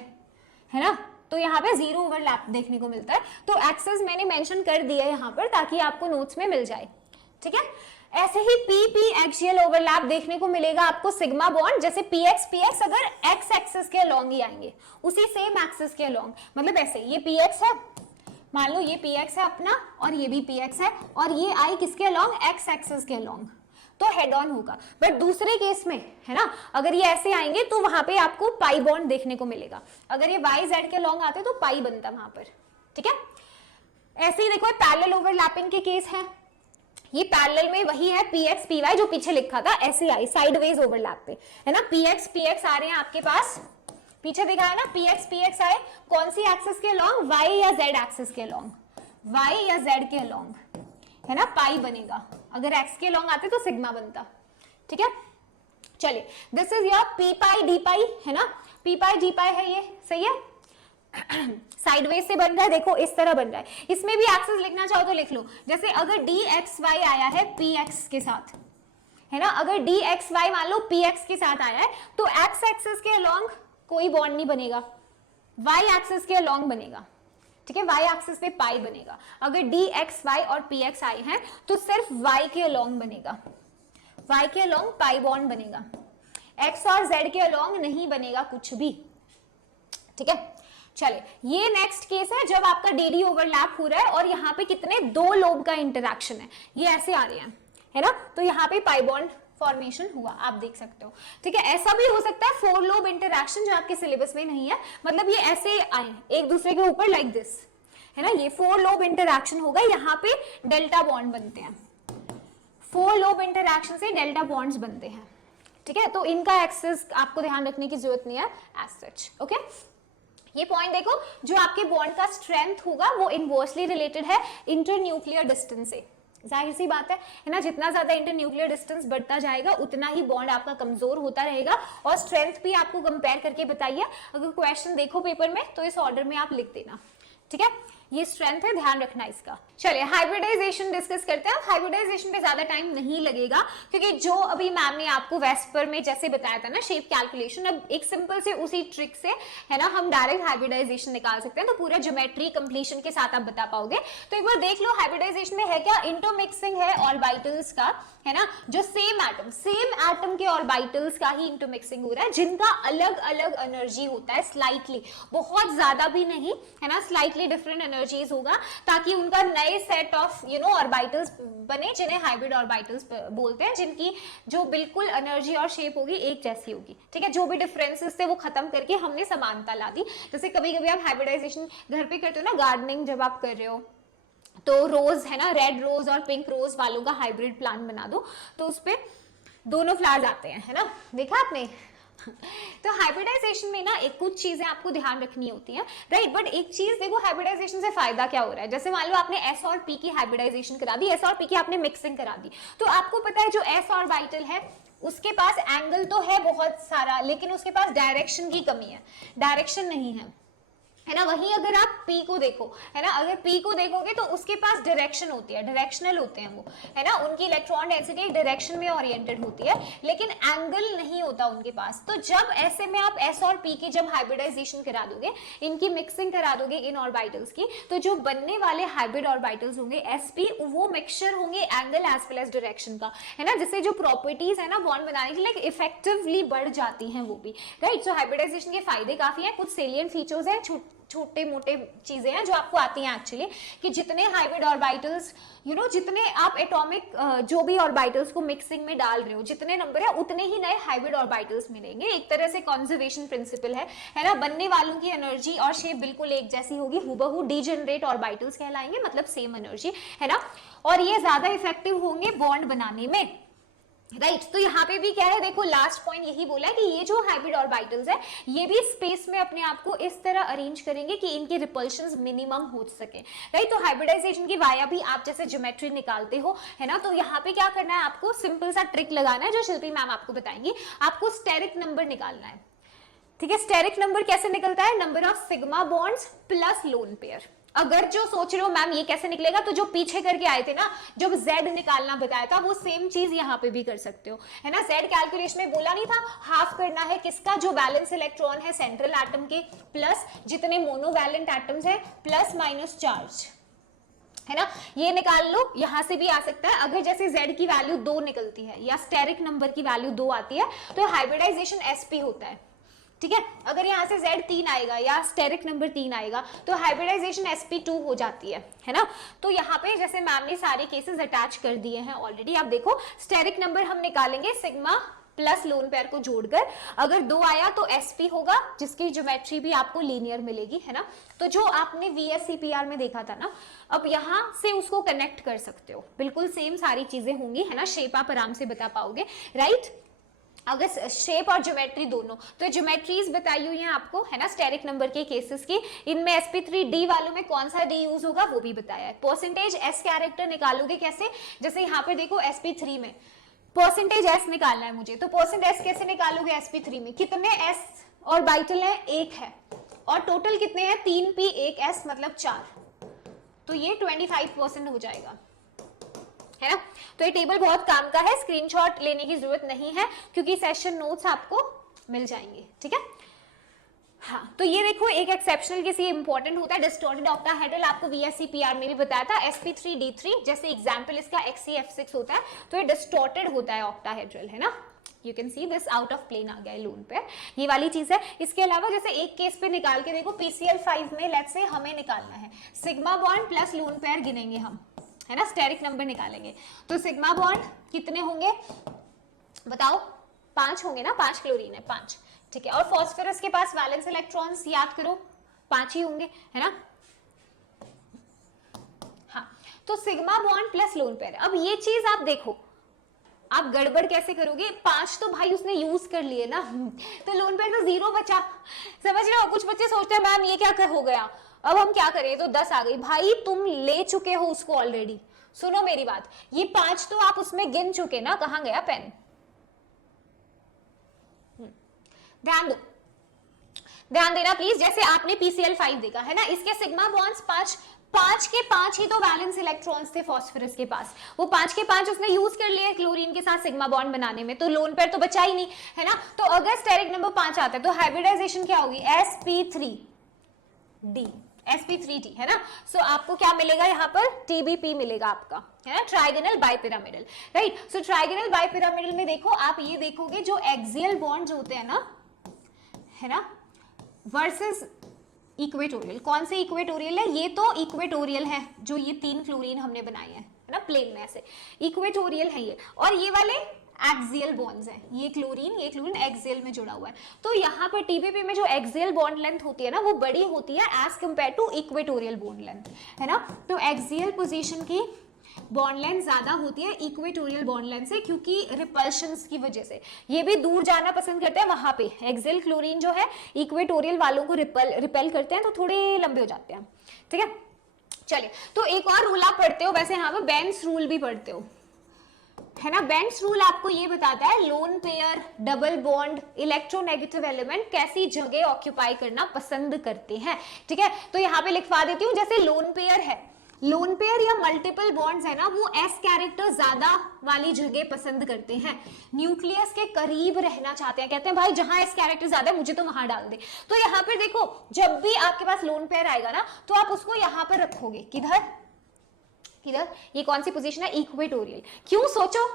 है ना, तो यहाँ पे जीरो ओवरलैप देखने को मिलता है। तो एक्सिस मैंने मेंशन कर दिया है यहाँ पर ताकि आपको नोट्स में मिल जाए, ठीक है। ऐसे ही पी पी एक्सियल ओवरलैप देखने को मिलेगा आपको सिग्मा बॉन्ड, जैसे पी एक्स अगर एक्स एक्सिस के अलोंग ही आएंगे, उसी सेम एक्सिस के अलोंग, मतलब ऐसे ये पी एक्स है मान लो ये px है अपना और ये भी px है और ये आई किसके अलोंग, x एक्सिस के अलोंग, तो हेड ऑन होगा। बट दूसरे केस में है ना, अगर ये ऐसे आएंगे तो वहां पे आपको पाई बॉन्ड देखने को मिलेगा। अगर ये y z के अलोंग आते तो पाई बनता वहां पर, ठीक है। ऐसे ही देखो पैरेलल ओवरलैपिंग के केस है, ये पैरेलल में वही है px py जो पीछे लिखा था, ऐसे आई साइडवेज ओवरलैप पे, है ना। px आ रहे हैं आपके पास, पीछे दिखा है ना, px आए कौन सी एक्सिस के अलोंग, y या z एक्सिस के अलोंग, y या z के अलोंग, है ना, पाई बनेगा। अगर x के अलोंग आते तो सिग्मा बनता, ठीक है। चलिए this is your p pi d पाई, है ना, p पाई d पाई है ये, सही है। साइडवेज से बन रहा है, देखो इस तरह बन रहा है। इसमें भी एक्सिस लिखना चाहो तो लिख लो, जैसे अगर dxy आया है px के साथ, है ना, अगर dxy मान लो px के साथ आया है तो x एक्सिस के अलोंग कोई बॉन्ड नहीं बनेगा, y एक्सिस के अलोंग बनेगा, ठीक है, y एक्सिस पे पाई बनेगा। अगर dxy और px आए हैं तो सिर्फ y के अलोंग बनेगा, y के अलोंग पाई बॉन्ड बनेगा, x और z के अलोंग नहीं बनेगा कुछ भी, ठीक है। चले ये नेक्स्ट केस है जब आपका डी ओवरलैप हो रहा है और यहाँ पे कितने, दो लोब का इंटरेक्शन है, ये ऐसे आ रहे हैं, है ना, तो यहाँ पे पाई बॉन्ड फॉर्मेशन हुआ, आप देख सकते हो, ठीक है। ऐसा भी हो सकता है 4 लोब इंटरेक्शन जो आपके सिलेबस में नहीं है, मतलब ये ऐसे आए एक दूसरे के ऊपर लाइक दिस, है ना, ये 4 लोब इंटरेक्शन होगा, यहाँ पे डेल्टा बॉन्ड बनते हैं, 4 लोब इंटरेक्शन से डेल्टा बॉन्ड्स बनते हैं, ठीक है। तो इनका एक्सेस आपको ध्यान रखने की जरूरत नहीं है एज सच, ओके। ये पॉइंट देखो, जो आपके बॉन्ड का स्ट्रेंथ होगा वो इनवर्सली रिलेटेड है इंटरन्यूक्लियर डिस्टेंस से, जाहिर सी बात है ना, जितना ज्यादा इंटरन्यूक्लियर डिस्टेंस बढ़ता जाएगा उतना ही बॉन्ड आपका कमजोर होता रहेगा। और स्ट्रेंथ भी आपको कंपेयर करके बताइए, अगर क्वेश्चन देखो पेपर में तो इस ऑर्डर में आप लिख देना, ठीक है। ये स्ट्रेंथ है, ध्यान रखना इसका। चलिए हाइब्रिडाइजेशन डिस्कस करते हैं। हाइब्रिडाइजेशन पे ज्यादा टाइम नहीं लगेगा क्योंकि जो अभी मैम ने आपको वेस्पर में जैसे बताया था ना शेप कैलकुलेशन, अब एक सिंपल से उसी ट्रिक से, है ना, हम डायरेक्ट हाइब्रिडाइजेशन निकाल सकते हैं, तो पूरा ज्योमेट्री कंप्लीशन के साथ आप बता पाओगे। तो एक बार देख लो हाइब्रिडाइजेशन में है क्या, इंटरमिक्सिंग है ऑर्बिटल्स का, है ना, जो सेम एटम के ऑर्बिटल्स का ही इंटरमिक्सिंग हो रहा है, जिनका अलग अलग एनर्जी होता है, स्लाइटली, बहुत ज्यादा भी नहीं, है ना, स्लाइटली डिफरेंट एनर्जीज होगा, ताकि उनका नए सेट ऑफ ऑर्बिटल्स बने, जिन्हें हाइब्रिड ऑर्बिटल्स बोलते हैं, जिनकी जो बिल्कुल एनर्जी और शेप होगी एक जैसी होगी, ठीक है। जो भी डिफरेंसेस थे वो खत्म करके हमने समानता ला दी। जैसे कभी कभी आप हाइब्रिडाइजेशन घर पे करते हो ना, गार्डनिंग जब आप कर रहे हो तो रोज, है ना, रेड रोज और पिंक रोज वालों का हाइब्रिड प्लांट बना दो तो उस पे दोनों फ्लावर्स आते हैं, है ना, देखा आपने। तो हाइब्रिडाइजेशन में ना एक कुछ चीजें आपको ध्यान रखनी होती हैं, राइट। बट एक चीज देखो, हाइब्रिडाइजेशन से फायदा क्या हो रहा है, जैसे मान लो आपने एस और पी की हाइब्रिडाइजेशन करा दी, एस और पी की आपने मिक्सिंग करा दी, तो आपको पता है जो एस ऑर्बिटल है उसके पास एंगल तो है बहुत सारा, लेकिन उसके पास डायरेक्शन की कमी है, डायरेक्शन नहीं है, है ना। वहीं अगर आप P को देखो, है ना, अगर P को देखोगे तो उसके पास डायरेक्शन होती है, डायरेक्शनल होते हैं वो, है ना, उनकी इलेक्ट्रॉन डेंसिटी एक डायरेक्शन में ओरिएंटेड होती है, लेकिन एंगल नहीं होता उनके पास। तो जब ऐसे में आप S और P की जब हाइब्रिडाइजेशन करा दोगे, इनकी मिक्सिंग करा दोगे इन ऑर्बिटल्स की, तो जो बनने वाले हाइब्रिड ऑर्बिटल्स होंगे sp, वो मिक्सचर होंगे angle as well as direction का, है ना, जिससे जो प्रॉपर्टीज है ना बॉन्ड बनाने के लिए इफेक्टिवली बढ़ जाती हैं वो भी, राइट। सो हाइब्रिडाइजेशन के फायदे काफी हैं, कुछ सेलिएंट फीचर्स हैं, छोटे मोटे चीजें हैं जो आपको आती हैं एक्चुअली, कि जितने हाइब्रिड ऑर्बिटल्स, जितने आप एटॉमिक जो भी ऑर्बिटल्स को मिक्सिंग में डाल रहे हो, जितने नंबर है उतने ही नए हाइब्रिड ऑर्बिटल्स मिलेंगे। एक तरह से कंजर्वेशन प्रिंसिपल है ना, बनने वालों की एनर्जी और शेप बिल्कुल एक जैसी होगी, हुबहू डीजेनरेट ऑर्बिटल्स कहलाएंगे, मतलब सेम एनर्जी, है ना, और ये ज्यादा इफेक्टिव होंगे बॉन्ड बनाने में, राइट। तो यहाँ पे भी क्या है, देखो लास्ट पॉइंट यही बोला है कि ये जो हाइब्रिड ऑर्बिटल्स है ये भी स्पेस में अपने आप को इस तरह अरेंज करेंगे कि इनके रिपल्शंस मिनिमम हो सके, राइट। तो हाइब्रिडाइजेशन की वाया भी आप जैसे ज्योमेट्री निकालते हो, है ना, तो यहाँ पे क्या करना है, आपको सिंपल सा ट्रिक लगाना है जो शिल्पी मैम आपको बताएंगी, आपको स्टेरिक नंबर निकालना है, ठीक है। स्टेरिक नंबर कैसे निकलता है, number of sigma bonds plus lone pair. अगर जो सोच रहे हो मैम ये कैसे निकलेगा, तो जो पीछे करके आए थे ना, जब Z निकालना बताया था, वो सेम चीज यहाँ पे भी कर सकते हो, है ना। Z कैलकुलेशन में बोला नहीं था, हाफ करना है किसका, जो बैलेंस इलेक्ट्रॉन है सेंट्रल एटम के, प्लस जितने मोनोवैलेंट एटम्स है, प्लस माइनस चार्ज, है ना, ये निकाल लो। यहां से भी आ सकता है, अगर जैसे Z की वैल्यू 2 निकलती है या स्टेरिक नंबर की वैल्यू 2 आती है तो हाइब्रिडाइजेशन sp होता है, ठीक है। अगर यहाँ से Z3 आएगा या स्टेरिक नंबर 3 आएगा तो हाइब्रिडाइजेशन sp2 हो जाती है ना। तो यहाँ पे जैसे मैम ने सारे केसेस अटैच कर दिए हैं ऑलरेडी, आप देखो स्टेरिक नंबर हम निकालेंगे सिग्मा प्लस लोन पेयर को जोड़कर, अगर 2 आया तो sp होगा जिसकी ज्योमेट्री भी आपको लीनियर मिलेगी, है ना। तो जो आपने VSCPR में देखा था ना, अब यहाँ से उसको कनेक्ट कर सकते हो, बिल्कुल सेम सारी चीजें होंगी, है ना। शेप आप आराम से बता पाओगे, राइट। अगर शेप और ज्योमेट्री दोनों, तो ज्योमेट्रीज बताई हुई हैं आपको, है ना, स्टेरिक नंबर के केसेस की। इनमें sp3d वालों में कौन सा d यूज होगा वो भी बताया है। परसेंटेज s कैरेक्टर निकालोगे कैसे, जैसे यहाँ पे देखो sp3 में परसेंटेज s निकालना है मुझे, तो परसेंट s कैसे निकालोगे sp3 में, कितने s ऑर्बिटल है, 1 है, और टोटल कितने हैं 3p 1s मतलब 4, तो ये 25% हो जाएगा, है ना। तो ये टेबल बहुत काम का है, स्क्रीनशॉट लेने की जरूरत नहीं है क्योंकि सेशन नोट्स आपको मिल जाएंगे, ठीक है। हाँ, तो ये देखो एक एक्सेप्शनल केस ये इंपॉर्टेंट होता है, डिस्टॉर्टेड ऑक्टाहेड्रल, आपको VSCPR में भी बताया था, sp3d3 जैसे एग्जांपल इसका XCF6 होता है, तो ये डिस्टॉर्टेड होता है ऑक्टाहेड्रल, है ना। You can see this out of plane आ गया लोन पे, ये वाली चीज है। इसके अलावा जैसे एक केस पे निकाल के देखो, PCL5 में लेट्स से हमें निकालना है sigma bond plus lone pair, गिनेंगे हम, है ना, स्टेरिक नंबर निकालेंगे, तो सिग्मा बॉन्ड कितने होंगे बताओ, 5 होंगे ना, 5 क्लोरीन है, 5, ठीक है। और फॉस्फोरस के पास वैलेंस इलेक्ट्रॉन्स याद करो 5 ही होंगे, है ना। हाँ, तो sigma bond plus lone pair. अब ये चीज आप देखो, आप गड़बड़ कैसे करोगे, 5 तो भाई उसने यूज कर लिए ना, तो लोन पेयर तो 0 बचा, समझ रहे हो। कुछ बच्चे सोचते हैं मैम ये क्या हो गया, अब हम क्या करें, तो 10 आ गई, भाई तुम ले चुके हो उसको ऑलरेडी। सुनो मेरी बात, ये 5 तो आप उसमें गिन चुके ना, कहां गया पेन, ध्यान दो, ध्यान देना प्लीज। जैसे आपने PCL5 देखा है ना, इसके सिग्मा बॉन्ड्स 5 के 5 ही तो वैलेंस इलेक्ट्रॉन्स थे फॉस्फोरस के पास, वो 5 के 5 उसने यूज कर लिए क्लोरीन के साथ सिग्मा बॉन्ड बनाने में, तो लोन पेयर तो बचा ही नहीं, है ना। तो अगर स्टेरिक नंबर 5 आता है तो हाइब्रिडाइजेशन क्या होगी, sp3d, है ना। सो आपको क्या मिलेगा यहाँ पर, TBP मिलेगा आपका, है ना, ट्राइगोनल बाइपिरामिडल, राइट। सो ट्राइगोनल बाइपिरामिडल में देखो आप ये देखोगे जो एक्सियल बॉन्ड्स होते हैं ना, है ना, वर्सेस इक्वेटोरियल, कौन से इक्वेटोरियल है, ये तो इक्वेटोरियल है, जो ये 3 क्लोरीन हमने बनाए हैं, है ना, प्लेन में ऐसे इक्वेटोरियल है ये, और ये वाले एक्सियल बॉन्ड्स हैं, ये क्लोरीन एक्सियल में जुड़ा हुआ है। तो यहाँ पर टीबीपी में जो एक्सियल बॉन्ड लेंथ होती है ना, वो बड़ी होती है as compared to equatorial bond length, है ना। तो एक्सियल पोजीशन की बॉन्ड लेंथ ज्यादा होती है इक्वेटोरियल बॉन्ड लेंथ से, क्योंकि रिपल्शंस की वजह से ये भी दूर जाना पसंद करते हैं, वहां पे एक्सियल क्लोरीन जो है इक्वेटोरियल वालों को रिपेल करते हैं, तो थोड़े लंबे हो जाते हैं, ठीक है। चलिए, तो एक और रूल आप पढ़ते हो, वैसे यहाँ पे बेंस रूल भी पढ़ते हो, है ना। बेंस रूल आपको ये बताता है lone pair, double bond, electronegative element कैसी जगह ऑक्यूपाई करना पसंद करते हैं, ठीक है। तो यहाँ पे लिखवा देती हूँ, जैसे लोन पेयर है, लोन पेयर या मल्टीपल बॉन्ड्स है ना, वो एस कैरेक्टर ज्यादा वाली जगह पसंद करते हैं, न्यूक्लियस के करीब रहना चाहते हैं, कहते हैं भाई जहां एस कैरेक्टर ज्यादा है मुझे तो वहां डाल दे। तो यहाँ पे देखो, जब भी आपके पास लोन पेयर आएगा ना, तो आप उसको यहाँ पर रखोगे, किधर, ये कौन सी पोजीशन है, इक्वेटोरियल। क्यों, सोचो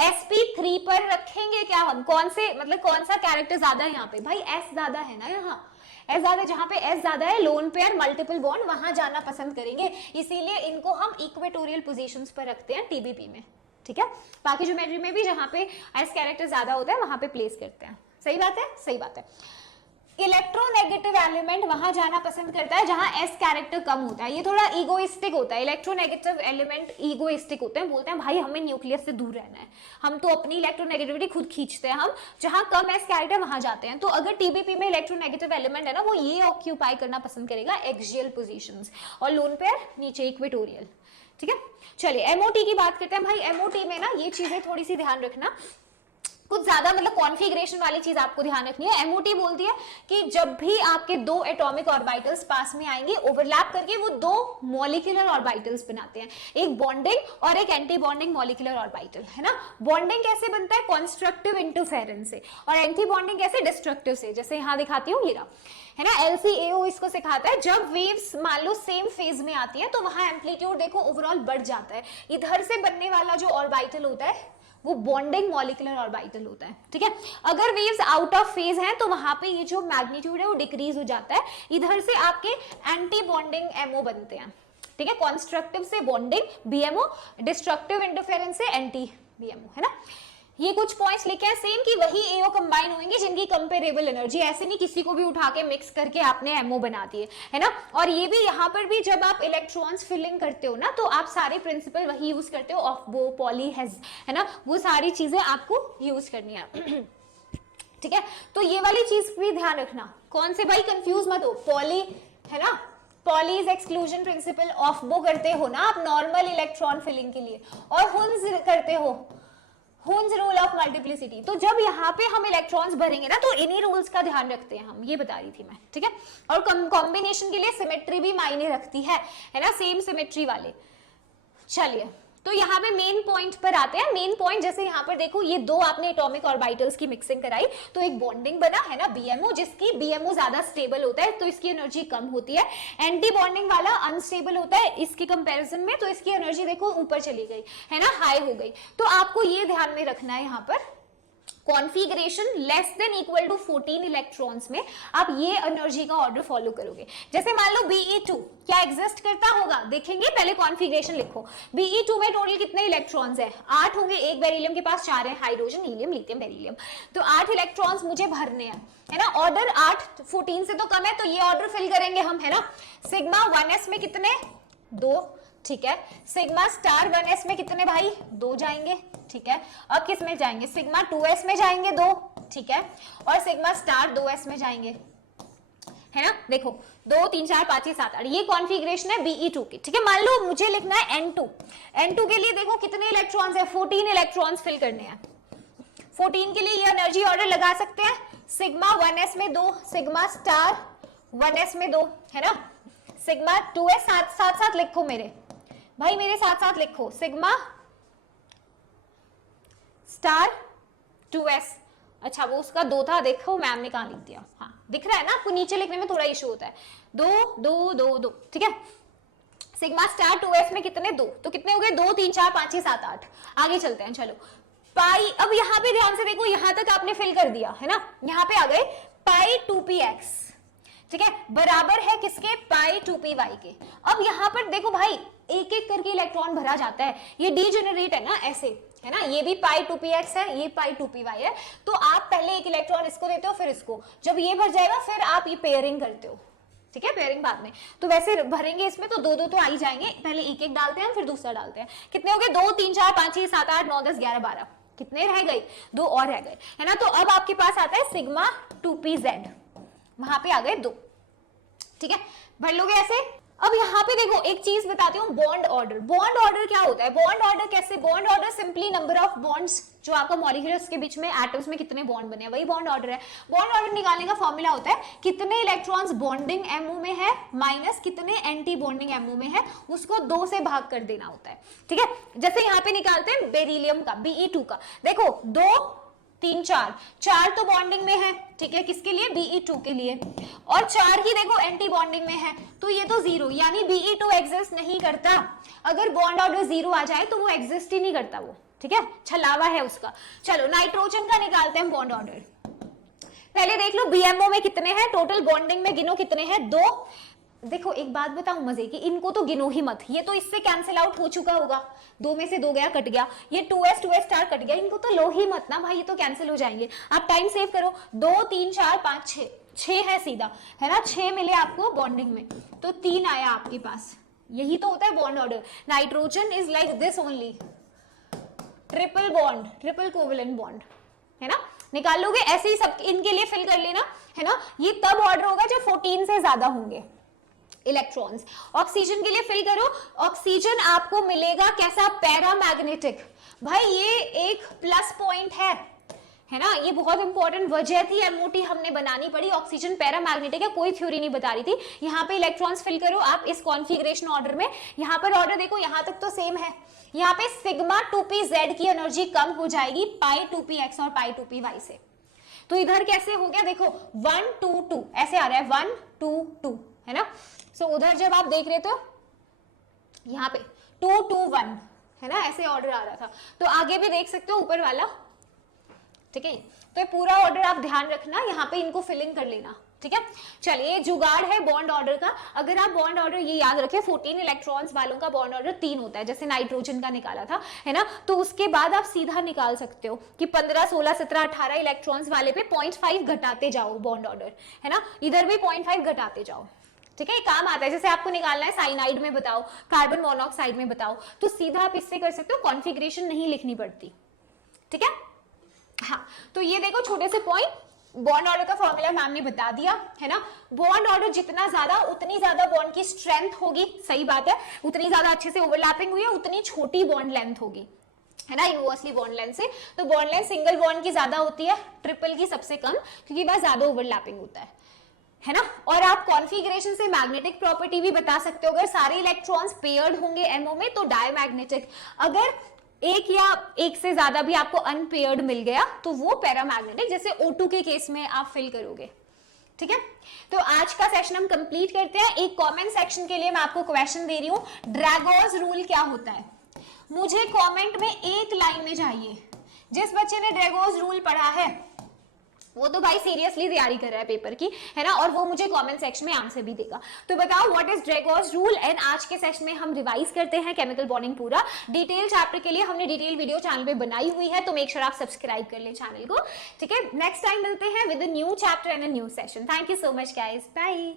sp3 पर रखेंगे क्या हम, कौन से, मतलब कौन सा कैरेक्टर ज्यादा है यहाँ पे, भाई s ज्यादा है ना, यहाँ S ज्यादा, जहां पे S ज्यादा है, लोन पेयर मल्टीपल बॉन्ड, वहां जाना पसंद करेंगे, इसीलिए इनको हम इक्वेटोरियल पोजीशंस पर रखते हैं टीबीपी में, ठीक है। बाकी ज्योमेट्री में भी जहां पे S कैरेक्टर ज्यादा होता है वहां पे प्लेस करते हैं, सही बात है, सही बात है। इलेक्ट्रोनेगेटिव एलिमेंट वहां जाना पसंद करता है जहां एस कैरेक्टर कम होता है, ये थोड़ा ईगोइस्टिक होता है, इलेक्ट्रोनेगेटिव एलिमेंट ईगोइस्टिक होते हैं, बोलते हैं भाई हमें न्यूक्लियस से दूर रहना है, हम तो अपनी इलेक्ट्रोनेगेटिविटी खुद खींचते हैं, हम जहां कम एस कैरेक्टर वहां जाते हैं। तो अगर टीबीपी में इलेक्ट्रोनेगेटिव एलिमेंट है ना, वो ये ऑक्यूपाई करना पसंद करेगा, एक्सियल पोजीशंस, और लोन पेयर नीचे इक्वेटोरियल, ठीक है। चलिए एमओटी की बात करते हैं। भाई एमओटी में ना ये चीजें थोड़ी सी ध्यान रखना, कुछ ज्यादा मतलब कॉन्फ़िगरेशन वाली चीज आपको ध्यान रखनी है। एमओटी बोलती है कि जब भी आपके 2 एटॉमिक ऑर्बिटल्स पास में आएंगे, ओवरलैप करके वो 2 मॉलिक्यूलर ऑर्बिटल्स बनाते हैं, एक बॉन्डिंग और एक एंटी बॉन्डिंग मॉलिक्यूलर ऑर्बिटल, है ना। बॉन्डिंग कैसे बनता है, कॉन्स्ट्रक्टिव इंटरफेरेंस से, और एंटी बॉन्डिंग कैसे, डिस्ट्रक्टिव से। जैसे यहाँ दिखाती हूँ, ये रहा, है ना, LCAO इसको सिखाता है, जब वेव्स मान लो सेम फेज में आती है तो वहां एम्पलीट्यूड देखो ओवरऑल बढ़ जाता है, इधर से बनने वाला जो ऑर्बिटल होता है वो बॉन्डिंग मॉलिक्यूलर ऑर्बिटल होता है, ठीक है। अगर वेव्स आउट ऑफ फेज हैं तो वहां पे ये जो मैग्नीट्यूड है वो डिक्रीज हो जाता है, इधर से आपके एंटी बॉन्डिंग एमओ बनते हैं, ठीक है। कंस्ट्रक्टिव से बॉन्डिंग बीएमओ, डिस्ट्रक्टिव इंटरफेरेंस से एंटी बीएमओ, है ना। ये कुछ पॉइंट्स लिखे हैं सेम कि वही एओ कंबाइन होंगे जिनकी कंपेरेबल एनर्जी, ऐसे नहीं किसी को भी उठा के मिक्स करके आपने एमओ बना दिए, है ना। और ये भी यहाँ पर भी जब आप इलेक्ट्रॉन्स फिलिंग करते हो ना तो आप सारे प्रिंसिपल वही यूज करते हो, ऑफ वो पॉली है ना, वो सारी चीजें आपको यूज करनी है, ठीक है। तो ये वाली चीज भी ध्यान रखना, कौन से भाई कंफ्यूज मत हो, पॉली है ना, poly is exclusion principle, of वो करते हो ना आप नॉर्मल इलेक्ट्रॉन फिलिंग के लिए, और हुन्स करते हो, हुन्स रूल ऑफ मल्टीप्लिसिटी। तो जब यहाँ पे हम इलेक्ट्रॉन्स भरेंगे ना तो इन्हीं रूल्स का ध्यान रखते हैं हम, ये बता रही थी मैं, ठीक है। और कॉम्बिनेशन के लिए सिमेट्री भी मायने रखती है ना, सेम सिमेट्री वाले। चलिए तो यहाँ पे मेन पॉइंट पर आते हैं। मेन पॉइंट जैसे यहाँ पर देखो ये दो आपने एटॉमिक ऑर्बिटल्स की मिक्सिंग कराई तो एक बॉन्डिंग बना है ना बीएमओ, जिसकी बीएमओ ज्यादा स्टेबल होता है तो इसकी एनर्जी कम होती है, एंटी बॉन्डिंग वाला अनस्टेबल होता है इसके कंपैरिजन में, तो इसकी एनर्जी देखो ऊपर चली गई है ना, हाई हो गई। तो आपको ये ध्यान में रखना है यहाँ पर configuration less than equal to 14 electrons में आप ये एनर्जी का ऑर्डर फॉलो करोगे। जैसे मान लो Be2 क्या एग्जिस्ट करता होगा, देखेंगे पहले कॉन्फिगरेशन लिखो। Be2 में टोटल कितने इलेक्ट्रॉन्स है, 8 होंगे, एक बेरिलियम के पास 4 है, हाइड्रोजन हीलियम लिथियम बेरिलियम, तो 8 इलेक्ट्रॉन्स मुझे भरने हैं, है ना। ऑर्डर 8 14 से तो कम है तो ये ऑर्डर फिल करेंगे हम, है ना। सिग्मा 1s में कितने, 2, ठीक है। सिग्मा स्टार 1s में कितने भाई, 2 जाएंगे, ठीक है। अब किस में जाएंगे, सिग्मा 2s में जाएंगे 2, ठीक है, और सिग्मा स्टार 2s में जाएंगे, है ना। देखो 2 3 4 5 6 7 8 ये कॉन्फ़िगरेशन है Be2 की, ठीक है। मान लो मुझे लिखना है N2 के लिए देखो कितने इलेक्ट्रॉन्स है, 14 इलेक्ट्रॉन्स फिल करने हैं। 14 के लिए ये एनर्जी ऑर्डर लगा सकते हैं, सिग्मा 1s में 2, सिग्मा स्टार 1s में 2, है ना। सिग्मा 2s साथ साथ लिखो मेरे भाई, मेरे साथ साथ लिखो, सिग्मा स्टार 2s, अच्छा वो उसका 2 था, देखो मैम ने कहां लिख दिया, हाँ दिख रहा है ना आपको, नीचे लिखने में थोड़ा इशू होता है, 2 2 2 2, ठीक है। सिग्मा स्टार 2s में कितने, 2, तो कितने हो गए, 2 3 4 5 6 7 8। आगे चलते हैं, चलो पाई, अब यहाँ पे ध्यान से देखो, यहां तक आपने फिल कर दिया है ना, यहाँ पे आ गए पाई 2px, ठीक है, बराबर है किसके, पाई 2py के। अब यहाँ पर देखो भाई एक एक करके इलेक्ट्रॉन भरा जाता है, ये डीजेनरेट है ना ऐसे, है ना, ये भी पाई 2px है, ये पाई 2py है, तो आप पहले एक इलेक्ट्रॉन इसको देते हो फिर इसको, जब ये भर जाएगा फिर आप ये पेयरिंग करते हो, ठीक है, पेयरिंग बाद में। तो वैसे भरेंगे इसमें तो 2 2 तो आ ही जाएंगे, पहले एक एक डालते हैं फिर दूसरा डालते हैं। कितने हो गए, 2 3 4 5 6 7 8 9 10 11 12, कितने रह गए, 2 और रह गए, है ना। तो अब आपके पास आता है सिग्मा 2pz, वहां पे आ गए 2, ठीक है, भर लोगे ऐसे। अब यहाँ पे देखो एक चीज बताती हूँ, बॉन्ड ऑर्डर। बॉन्ड ऑर्डर क्या होता है, बॉन्ड ऑर्डर कैसे, bond order simply number of bonds जो आपका मॉलिक्यूल्स के बीच में एटम्स में कितने बॉन्ड बने हैं, वही बॉन्ड ऑर्डर है। बॉन्ड ऑर्डर निकालने का फॉर्मूला होता है कितने इलेक्ट्रॉन्स बॉन्डिंग एमओ में है माइनस कितने एंटी बॉन्डिंग एमओ में है, उसको 2 से भाग कर देना होता है, ठीक है। जैसे यहाँ पे निकालते हैं बेरिलियम का, Be2 का, देखो 2 3 4 तो बॉन्डिंग में है, ठीक है, किसके लिए, Be2 के लिए, और 4 ही देखो एंटी बॉन्डिंग में है, तो ये तो 0, यानी Be2 एग्जिस्ट नहीं करता। अगर बॉन्ड ऑर्डर 0 आ जाए तो वो एग्जिस्ट ही नहीं करता वो, ठीक है, छलावा है उसका। चलो नाइट्रोजन का निकालते हैं बॉन्ड ऑर्डर। पहले देख लो बीएमओ में कितने हैं, टोटल बॉन्डिंग में गिनो कितने हैं, 2। देखो एक बात बताऊं मजे की, इनको तो गिनो ही मत, ये तो इससे कैंसिल आउट हो चुका होगा, 2 में से 2 गया, कट गया, ये 2s स्टार कट गया, इनको तो लो ही मत ना भाई, ये तो कैंसिल हो जाएंगे। आप टाइम सेव करो, 2 3 4 5 6 है सीधा, है ना, 6 मिले आपको बॉन्डिंग में, तो 3 आया आपके पास, यही तो होता है bond order. Nitrogen is like this only, triple bond, triple covalent bond, है ना, निकाल लोगे ऐसे ही सब इनके लिए फिल कर लेना, है ना। ये तब ऑर्डर होगा जब 14 से ज्यादा होंगे इलेक्ट्रॉन्स। ऑक्सीजन के लिए फिल करो, ऑक्सीजन आपको मिलेगा कैसा, पैरामैग्नेटिक। भाई ये एक प्लस पॉइंट है ना, ये बहुत इंपॉर्टेंट वजह थी एमओटी हमने बनानी पड़ी, ऑक्सीजन पैरामैग्नेटिक है, कोई थ्योरी नहीं बता रही थी। यहाँ पे इलेक्ट्रॉन्स फिल करो आप इस कॉन्फ़िगरेशन ऑर्डर में, यहाँ पर ऑर्डर देखो यहाँ तक तो सेम है, यहाँ पे सिग्मा 2pz की एनर्जी कम हो जाएगी पाई 2px और पाई 2py से। तो इधर कैसे हो गया, देखो 1 2 2 ऐसे आ रहा है, 1 2 2, है ना। सो उधर जब आप देख रहे तो यहाँ पे 2 2 1, है ना, ऐसे ऑर्डर आ रहा था। तो आगे भी देख सकते हो ऊपर वाला, ठीक है। तो ये पूरा ऑर्डर आप ध्यान रखना, यहाँ पे इनको फिल इन कर लेना, ठीक है। चलिए, जुगाड़ है बॉन्ड ऑर्डर का। अगर आप बॉन्ड ऑर्डर ये याद रखें, 14 इलेक्ट्रॉन्स वालों का बॉन्ड ऑर्डर 3 होता है, जैसे नाइट्रोजन का निकाला था, है ना। तो उसके बाद आप सीधा निकाल सकते हो कि 15, 16, 17, 18 इलेक्ट्रॉन्स वाले पे 0.5 घटाते जाओ बॉन्ड ऑर्डर, है ना। इधर भी 0.5 घटाते जाओ, ठीक है। काम आता है, जैसे आपको निकालना है साइनाइड में बताओ, कार्बन मोनोऑक्साइड में बताओ, तो सीधा आप इससे कर सकते हो, कॉन्फ़िगरेशन नहीं लिखनी पड़ती, ठीक है। हाँ, तो ये देखो छोटे से पॉइंट, बॉन्ड ऑर्डर का फॉर्मूला मैम ने बता दिया, है ना। बॉन्ड ऑर्डर जितना ज्यादा, उतनी ज्यादा बॉन्ड की स्ट्रेंथ होगी, सही बात है। उतनी ज्यादा अच्छे से ओवरलैपिंग हुई है, उतनी छोटी बॉन्ड लेंथ होगी, है ना, इनवर्सली बॉन्ड लेंथ से। तो बॉन्ड लेंथ सिंगल बॉन्ड की ज्यादा होती है, ट्रिपल की सबसे कम, क्योंकि बस ज्यादा ओवरलैपिंग होता है ना। और आप कॉन्फ़िगरेशन से मैग्नेटिक प्रॉपर्टी भी बता सकते हो। अगर सारे इलेक्ट्रॉन्स पेयर्ड होंगे एमओ में तो डायमैग्नेटिक, अगर एक या एक से ज्यादा भी आपको अनपेयर्ड मिल गया तो वो पैरामैग्नेटिक, जैसे O2 के केस में आप फिल करोगे, ठीक है। तो आज का सेशन हम कंप्लीट करते हैं। एक कमेंट सेक्शन के लिए मैं आपको क्वेश्चन दे रही हूँ, ड्रैगोस रूल क्या होता है, मुझे कमेंट में एक लाइन में चाहिए। जिस बच्चे ने ड्रैगोस रूल पढ़ा है वो तो भाई सीरियसली तैयारी कर रहा है पेपर की, है ना, और वो मुझे कमेंट सेक्शन में आंसर भी देगा। तो बताओ व्हाट इज ड्रैगोस रूल। एंड आज के सेशन में हम रिवाइज करते हैं केमिकल बॉन्डिंग पूरा। डिटेल चैप्टर के लिए हमने डिटेल वीडियो चैनल पे बनाई हुई है, तो मेक श्योर आप सब्सक्राइब कर लें चैनल को, ठीक है। नेक्स्ट टाइम मिलते हैं with a new chapter and a new session. Thank you so much guys, bye.